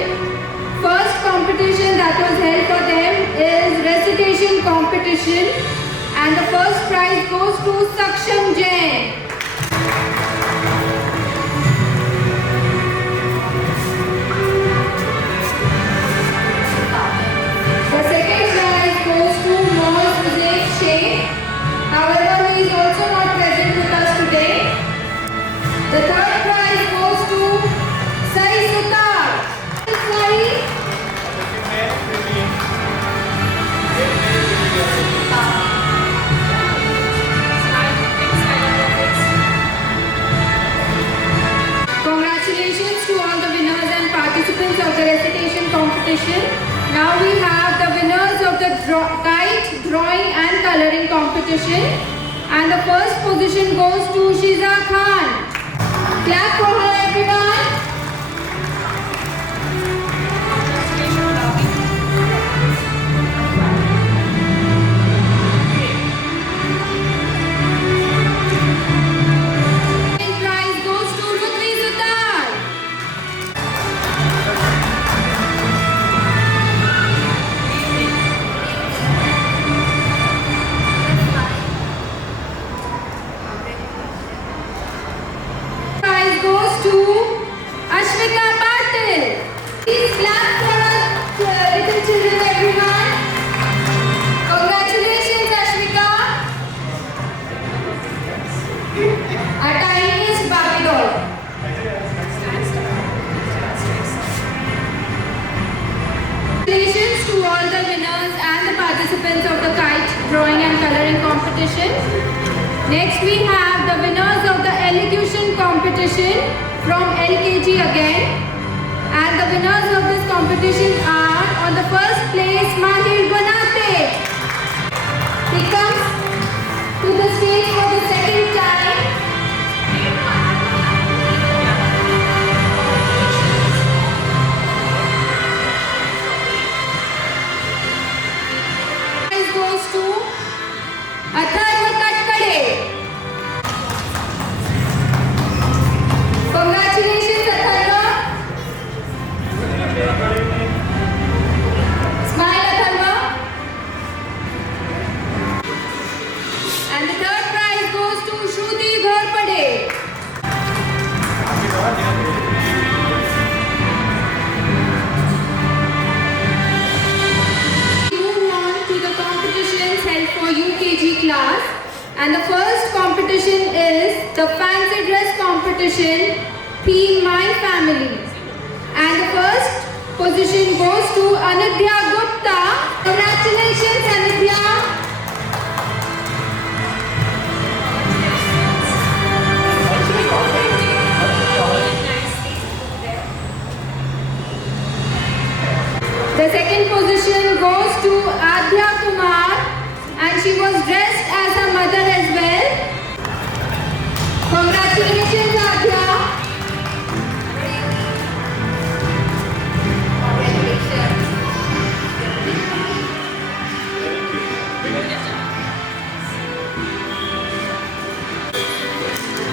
First competition that was held for them is recitation competition, and the first prize goes to Saksham Jain. The second prize goes to Mohammed Hussain Sheikh. However, he is also not present with us today. The third prize goes to Sai Sutar. competition. Now we have the winners of the kite drawing and coloring competition. And the first position goes to Shiza Khan. Clap for her, everyone. Prize goes to Rutvi Sutar. Prize goes to Ashvika Patil. Please clap for little children, everyone. Congratulations, Ashvika. Our tiniest Barbie doll. Congratulations to all the winners and the participants of the kite drawing and coloring competition. Next we have the winners of the elocution competition from LKG again. And the winners of this competition are on the first place Mahir Banate. He comes to the stage for the second time. Prize goes to Atharva Katkade. Congratulations, Atharva. Smile, Atharva. And the third prize goes to Shruti Gharpade. Move on to the competitions held for UKG class. And the first competition is the fancy dress competition, Theme My Family. And the first position goes to Anidhya Gupta. Congratulations, Anidhya. The second position goes to Adhya Kumar, and she was dressed as her mother as well. Congratulations, Adhya.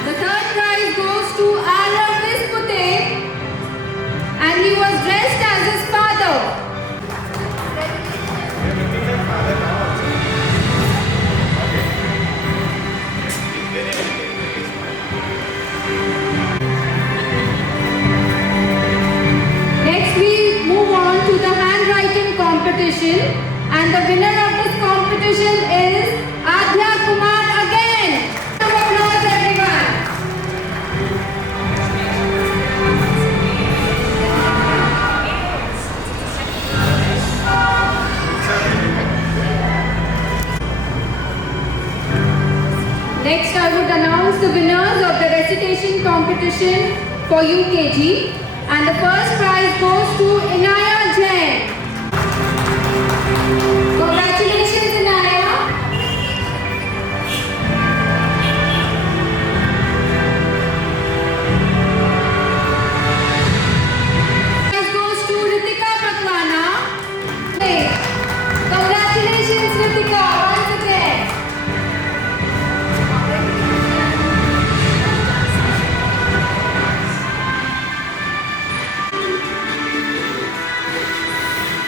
The third prize goes to Arav Vispute, and he was dressed as his father. Next we move on to the handwriting competition, and the winner of this competition is Adhya Kumar again. Round of applause, everyone. Next, I would announce the winners of the recitation competition for UKG, and the first prize goes to Inaya Jain. Congratulations, Inaya. Prize goes to Ritika Pakwana. Congratulations, Ritika, once again.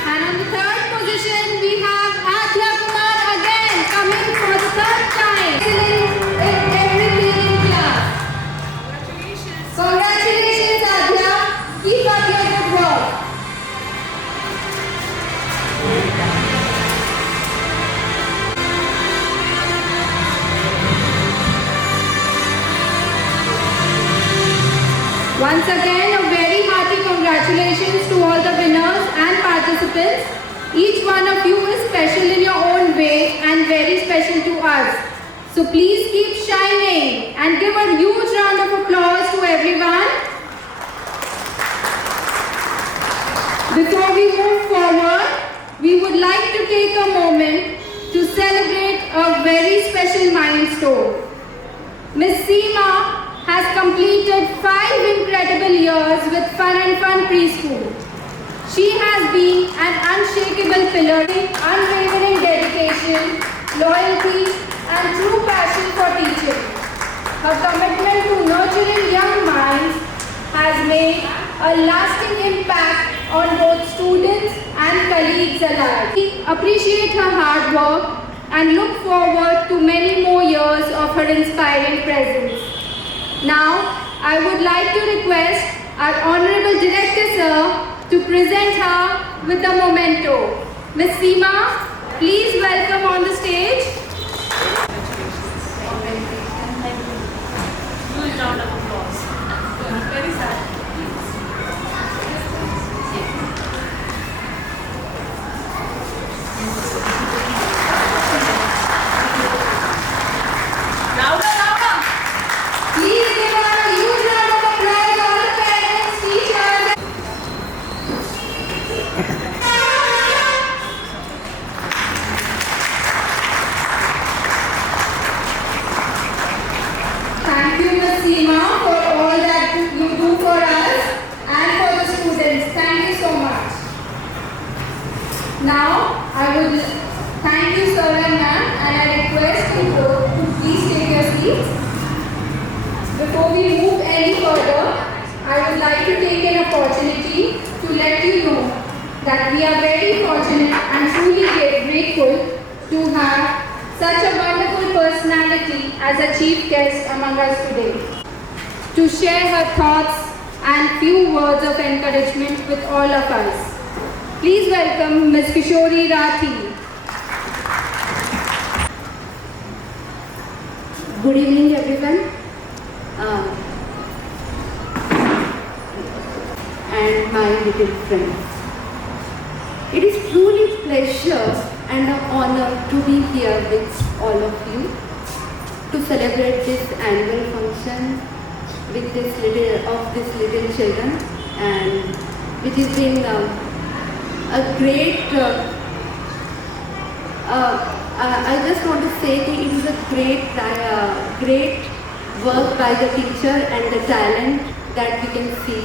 And on the third position, we have Adhya Kumar again, coming for the third time. Excellent in everything in class. Congratulations, Adhya. Keep up your good work. Once again, a very hearty congratulations to all the winners and participants. Each one of you is special in your own way and very special to us. So please keep shining and give a huge round of applause to everyone. Before we move forward, we would like to take a moment to celebrate a very special milestone. Miss Seema has completed 5 incredible years with Fun and Fun Preschool. She has been an unshakable pillar with unwavering dedication, loyalty, and true passion for teaching. Her commitment to nurturing young minds has made a lasting impact on both students and colleagues alike. We appreciate her hard work and look forward to many more years of her inspiring presence. Now, I would like to request our Honorable Director Sir to present her with the memento. Miss Seema, please welcome on the stage. Huge round of applause. Very sad. Louder, louder. Please give her a huge round of applause, all the parents, teachers. Thank you, Ms. Seema, for all that you do for us and for the students. Thank you so much. Now, I would thank you, sir and ma'am, and I request you both to please take your seats. Before we move any further, I would like to take an opportunity to let you know that we are very fortunate and truly grateful to have such a wonderful personality as a chief guest among us today, to share her thoughts and few words of encouragement with all of us. Please welcome Ms. Kishori Rathi. Good evening, everyone. And my little friends. It is truly pleasure and an honor to be here with all of you to celebrate this annual function with this little children, and it has been a great. I just want to say that it is a great work by the teacher and the talent that we can see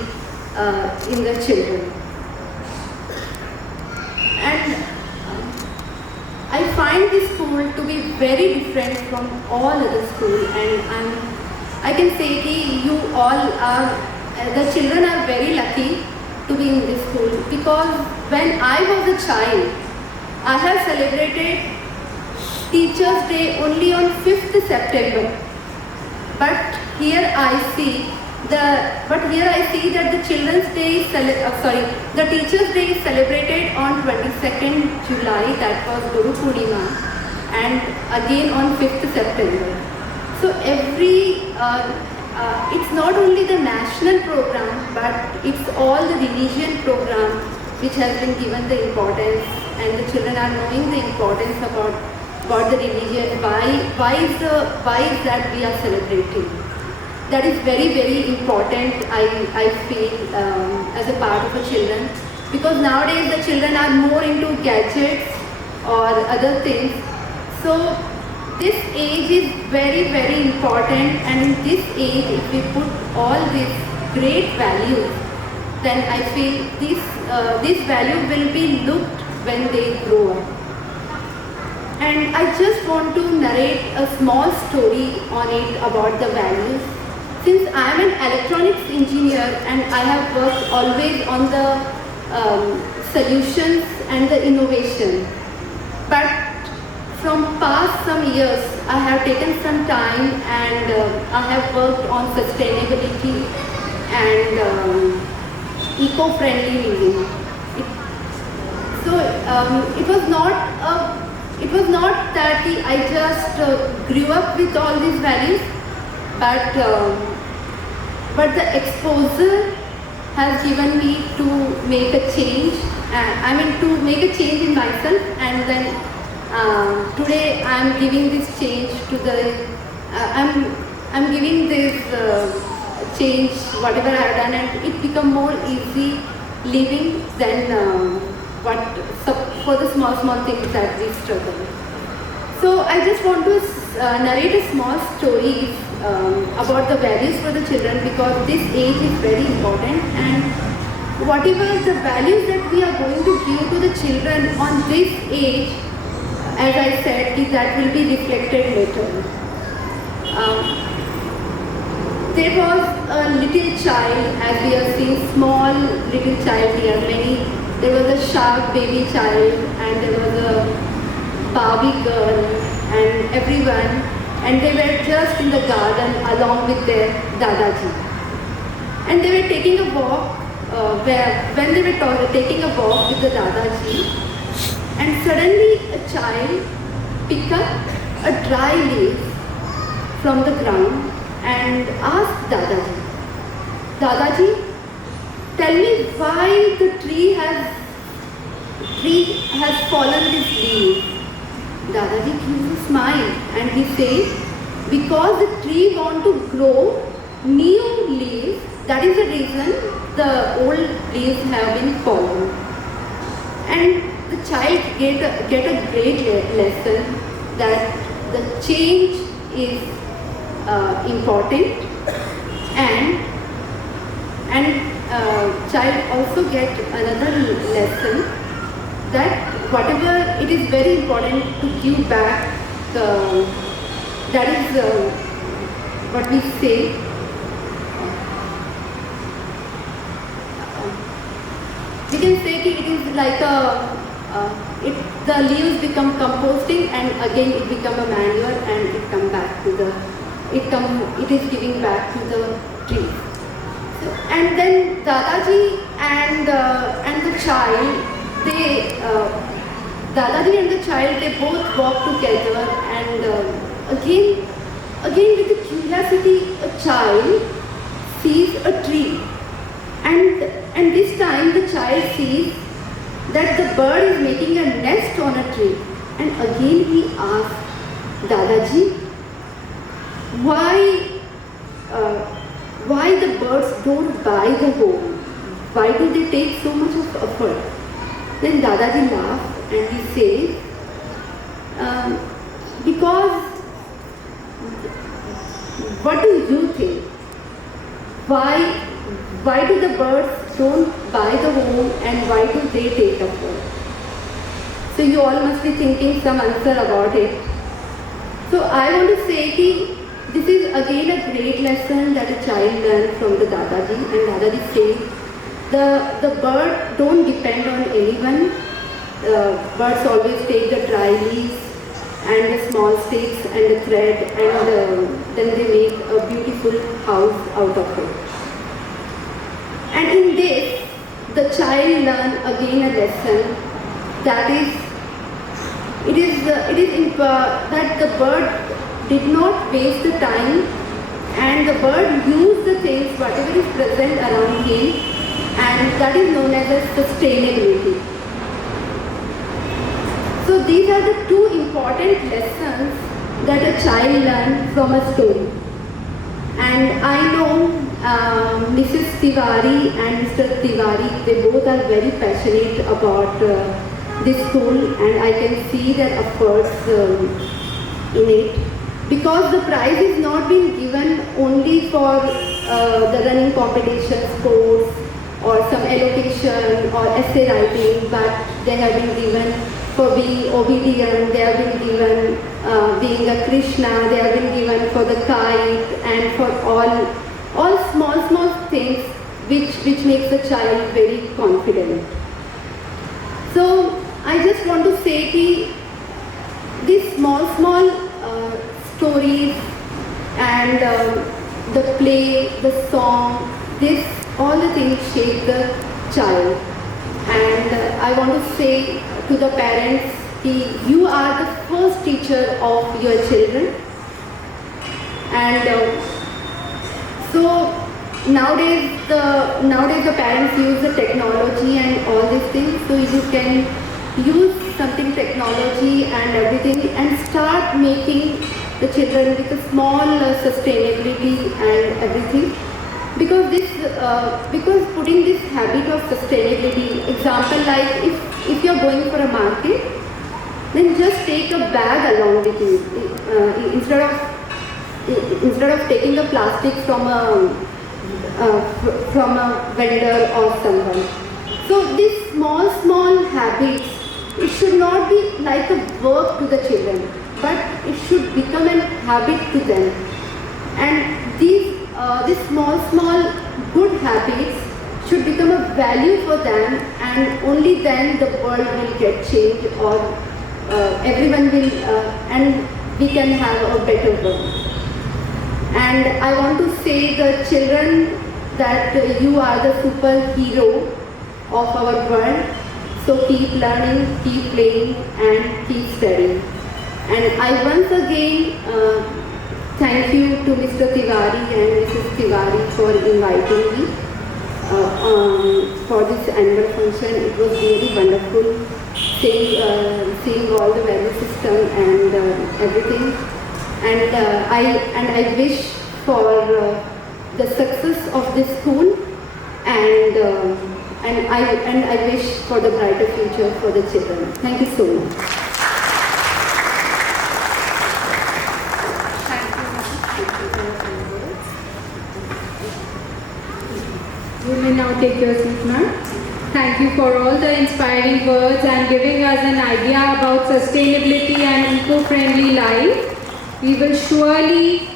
in the children. And I find this school to be very different from all other schools, and I can say that you all are, the children are very lucky to be in this school, because when I was a child, I have celebrated Teachers' Day only on 5th September. But here I see that the Children's Day the Teachers' Day is celebrated on 22nd July, that was Guru Purnima, and again on 5th September. So it's not only the national program, but it's all the religion program which has been given the importance, and the children are knowing the importance about the religion, why is that we are celebrating. That is very, very important, I feel, as a part of the children, because nowadays the children are more into gadgets or other things. So this age is very, very important, and in this age, if we put all these great values, then I feel this value will be looked when they grow up. And I just want to narrate a small story on it about the values. Since I am an electronics engineer and I have worked always on the solutions and the innovation, but from past some years I have taken some time and I have worked on sustainability and eco-friendly living. It was not that I just grew up with all these values, but the exposure has given me to make a change. To make a change in myself, and then today I am giving this change to the. I'm giving this change whatever I have done, and it become more easy living than for the small things that we struggle. So I just want to narrate a small story about the values for the children, because this age is very important, and whatever the values that we are going to give to the children on this age, as I said, that will be reflected later. There was a little child, as we have seen, small little child here, many. There was a shark baby child, and there was a Barbie girl, and everyone, and they were just in the garden along with their Dadaji. And they were taking a walk, when they were taking a walk with the Dadaji, and suddenly a child picked up a dry leaf from the ground and asked Dadaji, Dadaji, tell me why the tree has fallen this leaf. Dadaji gives a smile and he says, because the tree want to grow new leaves, that is the reason the old leaves have been fallen. And the child get a great lesson that the change is important, and child also get another lesson that whatever, it is very important to give back that is what we say, we can say it is like the leaves become composting, and again it become a manure, and it come back to it is giving back to the tree. So, and then Dadaji and the child, Dadaji and the child, they both walk together, and again with the curiosity, a child sees a tree, and this time the child sees that the bird is making a nest on a tree, and again he asks Dadaji, why the birds don't buy the home? Why do they take so much of effort? Then Dadaji laughs and he says, because what do you think? Why do the birds don't buy the home, and why do they take effort? So you all must be thinking some answer about it. So I want to say that this is again a great lesson that a child learns from the Dadaji, and Dadaji says, the bird don't depend on anyone. Birds always take the dry leaves and the small sticks and the thread, and then they make a beautiful house out of it. And in this, the child learns again a lesson that that the bird did not waste the time, and the bird used the things whatever is present around him, and that is known as sustainability. So these are the two important lessons that a child learns from a story. And I know Mrs. Tiwari and Mr. Tiwari, they both are very passionate about this school, and I can see their efforts in it. Because the prize is not being given only for the running competition, sports, or some allocation or essay writing, but they have been given for being obedient, they have been given being a Krishna, they have been given for the kite, and for all small things which makes the child very confident. So I just want to say that these small stories and the play, the song, all the things shape the child. And I want to say to the parents, you are the first teacher of your children. And so nowadays the parents use the technology and all these things, so you can use something technology and everything and start making the children with a small sustainability and everything. because putting this habit of sustainability, example like if you're going for a market, then just take a bag along with you instead of taking a plastic from a vendor or someone. So these small habits, it should not be like a work to the children, but it should become a habit to them. And these small good habits should become a value for them, and only then the world will get changed, or everyone will, and we can have a better world. And I want to say the children that you are the superhero of our world. So keep learning, keep playing, and keep studying. And I once again thank you to Mr. Tiwari and Mrs. Tiwari for inviting me for this annual function. It was really wonderful seeing all the value system and everything. And I wish for the success of this school, and I wish for the brighter future for the children. Thank you so much. You may now take your seat, ma'am. Thank you for all the inspiring words and giving us an idea about sustainability and eco-friendly life. We will surely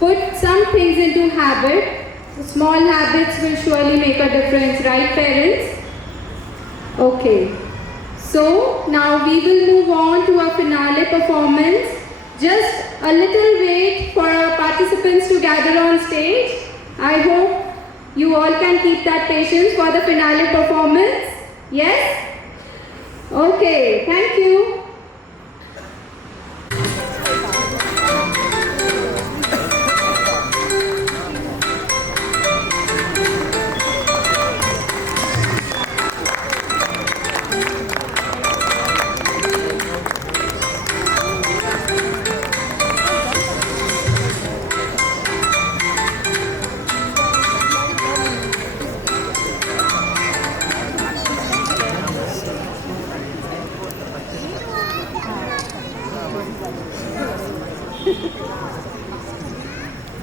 put some things into habit. Small habits will surely make a difference, right, parents? Okay. So now we will move on to our finale performance. Just a little wait for our participants to gather on stage. I hope you all can keep that patience for the finale performance. Yes? Okay, thank you.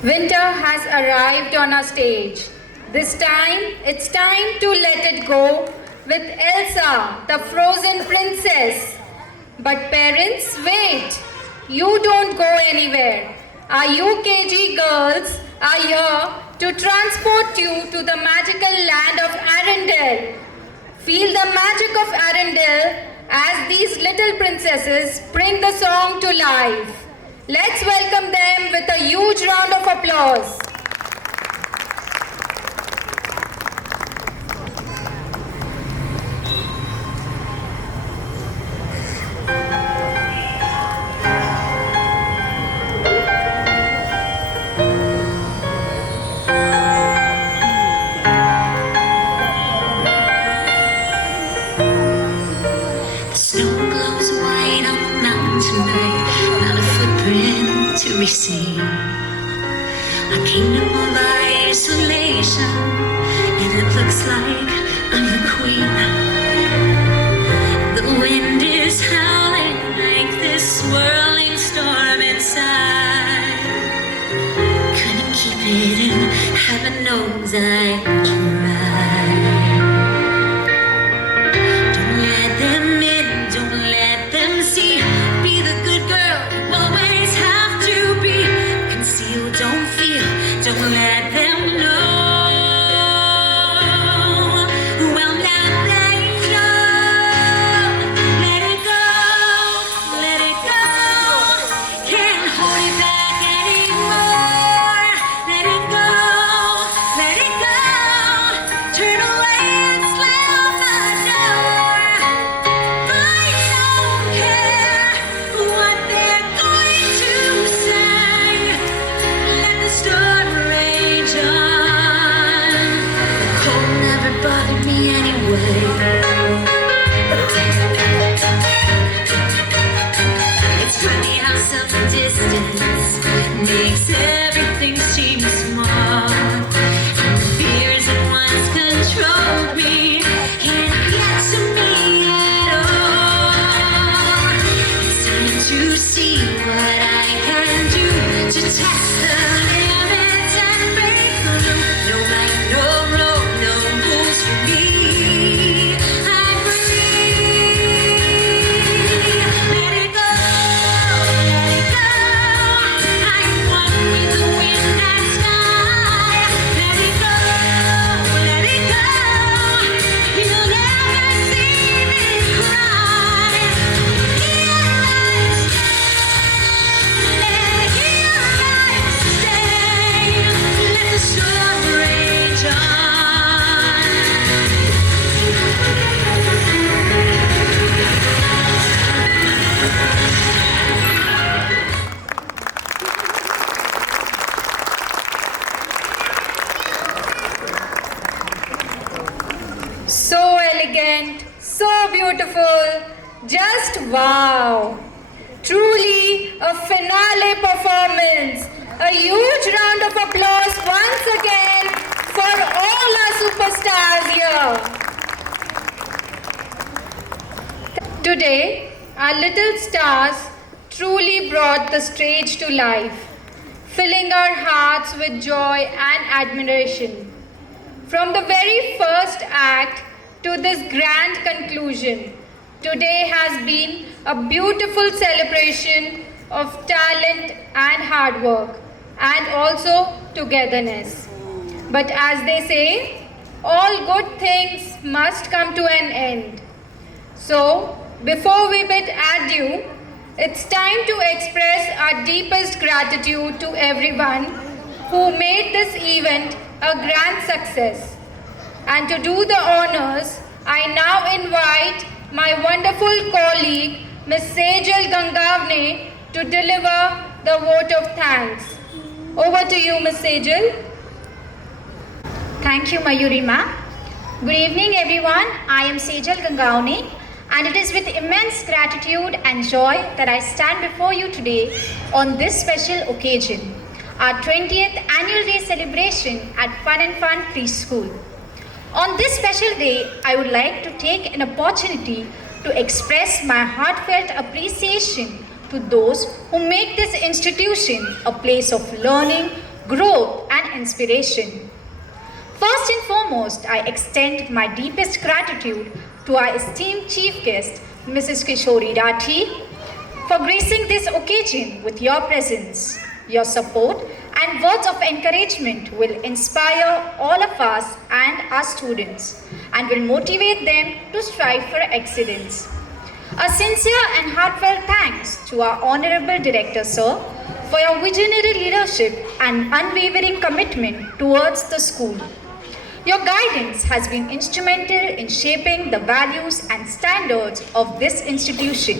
Winter has arrived on our stage. This time, it's time to let it go with Elsa, the frozen princess. But parents, wait. You don't go anywhere. Our UKG girls are here to transport you to the magical land of Arendelle. Feel the magic of Arendelle as these little princesses bring the song to life. Let's welcome them with a huge round of applause. The snow glows white on the mountain tonight, not a footprint to be seen. A kingdom of isolation, and it looks like I'm the queen. The wind is howling like this swirling storm inside. Couldn't keep it in, heaven knows I tried. Don't let them in, don't let them see. Be the good girl you always have to be. Conceal, don't feel, don't let them know. Well, now elegant, so beautiful, just wow. Truly a finale performance. A huge round of applause once again for all our superstars here. Today, our little stars truly brought the stage to life, filling our hearts with joy and admiration. From the very first act to this grand conclusion, today has been a beautiful celebration of talent and hard work, and also togetherness. But as they say, all good things must come to an end. So, before we bid adieu, it's time to express our deepest gratitude to everyone who made this event a grand success. And to do the honors, I now invite my wonderful colleague, Ms. Sejal Gangavne, to deliver the vote of thanks. Over to you, Ms. Sejal. Thank you, Mayuri ma'am. Good evening, everyone. I am Sejal Gangavne, and it is with immense gratitude and joy that I stand before you today on this special occasion, our 20th annual day celebration at Fun and Fun Preschool. On this special day, I would like to take an opportunity to express my heartfelt appreciation to those who make this institution a place of learning, growth, and inspiration. First and foremost, I extend my deepest gratitude to our esteemed chief guest, Mrs. Kishori Rathi, for gracing this occasion with your presence. Your support and words of encouragement will inspire all of us and our students and will motivate them to strive for excellence. A sincere and heartfelt thanks to our Honorable Director, Sir, for your visionary leadership and unwavering commitment towards the school. Your guidance has been instrumental in shaping the values and standards of this institution,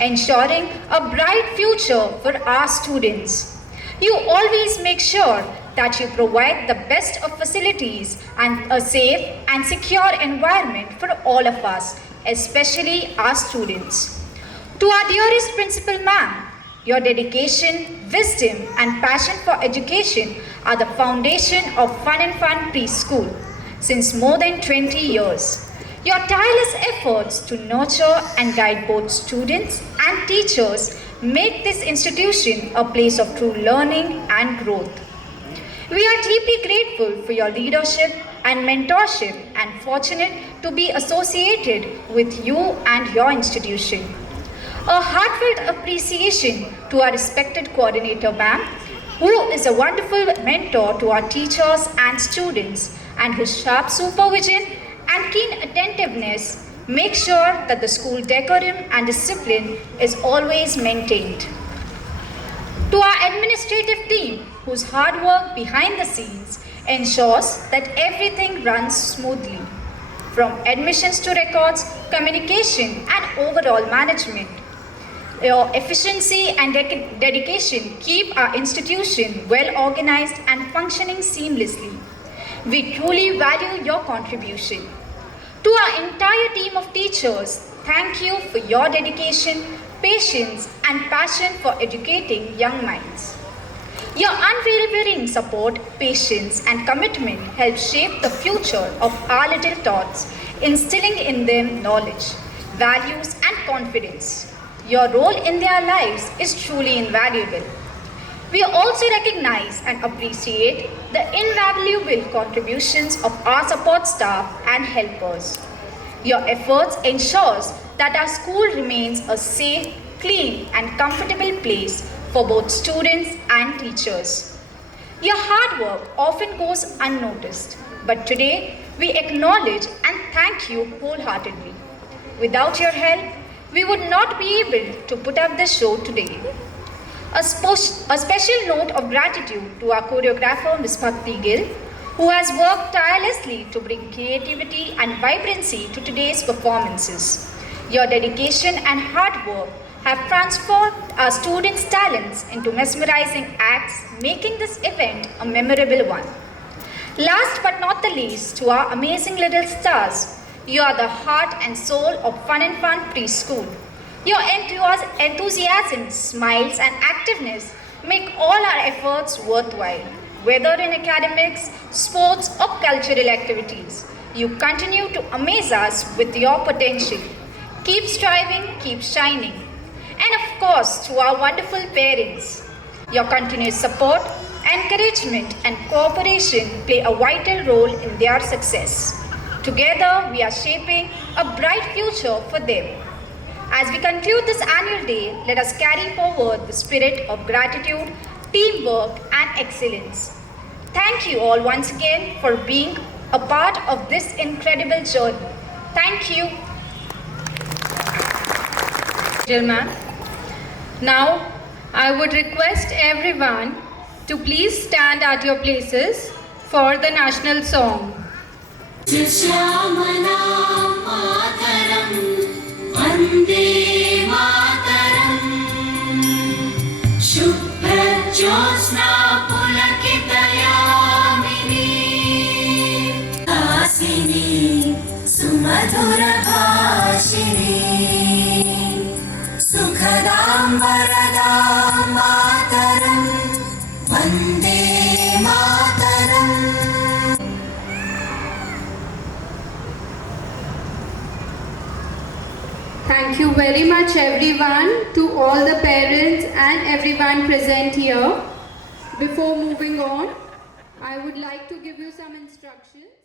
ensuring a bright future for our students. You always make sure that you provide the best of facilities and a safe and secure environment for all of us, especially our students. To our dearest Principal Ma'am, your dedication, wisdom, and passion for education are the foundation of Fun and Fun Preschool since more than 20 years. Your tireless efforts to nurture and guide both students and teachers make this institution a place of true learning and growth. We are deeply grateful for your leadership and mentorship and fortunate to be associated with you and your institution. A heartfelt appreciation to our respected coordinator, ma'am, who is a wonderful mentor to our teachers and students and whose sharp supervision and keen attentiveness make sure that the school decorum and discipline is always maintained. To our administrative team, whose hard work behind the scenes ensures that everything runs smoothly, from admissions to records, communication, and overall management. Your efficiency and dedication keep our institution well organized and functioning seamlessly. We truly value your contribution. To our entire team of teachers, thank you for your dedication, patience, and passion for educating young minds. Your unwavering support, patience, and commitment help shape the future of our little tots, instilling in them knowledge, values, and confidence. Your role in their lives is truly invaluable. We also recognize and appreciate the invaluable contributions of our support staff and helpers. Your efforts ensures that our school remains a safe, clean, and comfortable place for both students and teachers. Your hard work often goes unnoticed, but today we acknowledge and thank you wholeheartedly. Without your help, we would not be able to put up the show today. A special note of gratitude to our choreographer, Ms. Bhakti Gill, who has worked tirelessly to bring creativity and vibrancy to today's performances. Your dedication and hard work have transformed our students' talents into mesmerizing acts, making this event a memorable one. Last but not the least, to our amazing little stars, You are the heart and soul of Fun and Fun Preschool. Your enthusiasm, smiles, and activeness make all our efforts worthwhile, whether in academics, sports, or cultural activities. You continue to amaze us with your potential. Keep striving, keep shining. And of course, to our wonderful parents, your continuous support, encouragement, and cooperation play a vital role in their success. Together, we are shaping a bright future for them. As we conclude this annual day, let us carry forward the spirit of gratitude, teamwork, and excellence. Thank you all once again for being a part of this incredible journey. Thank you. Ma'am. Now, I would request everyone to please stand at your places for the national song. Jyotsna पुलकितयामिनी Hasini सुमधुरभाषिणी सुखदां वरदां मातरं Vande Mataram. Thank you very much everyone, to all the parents and everyone present here. Before moving on, I would like to give you some instructions.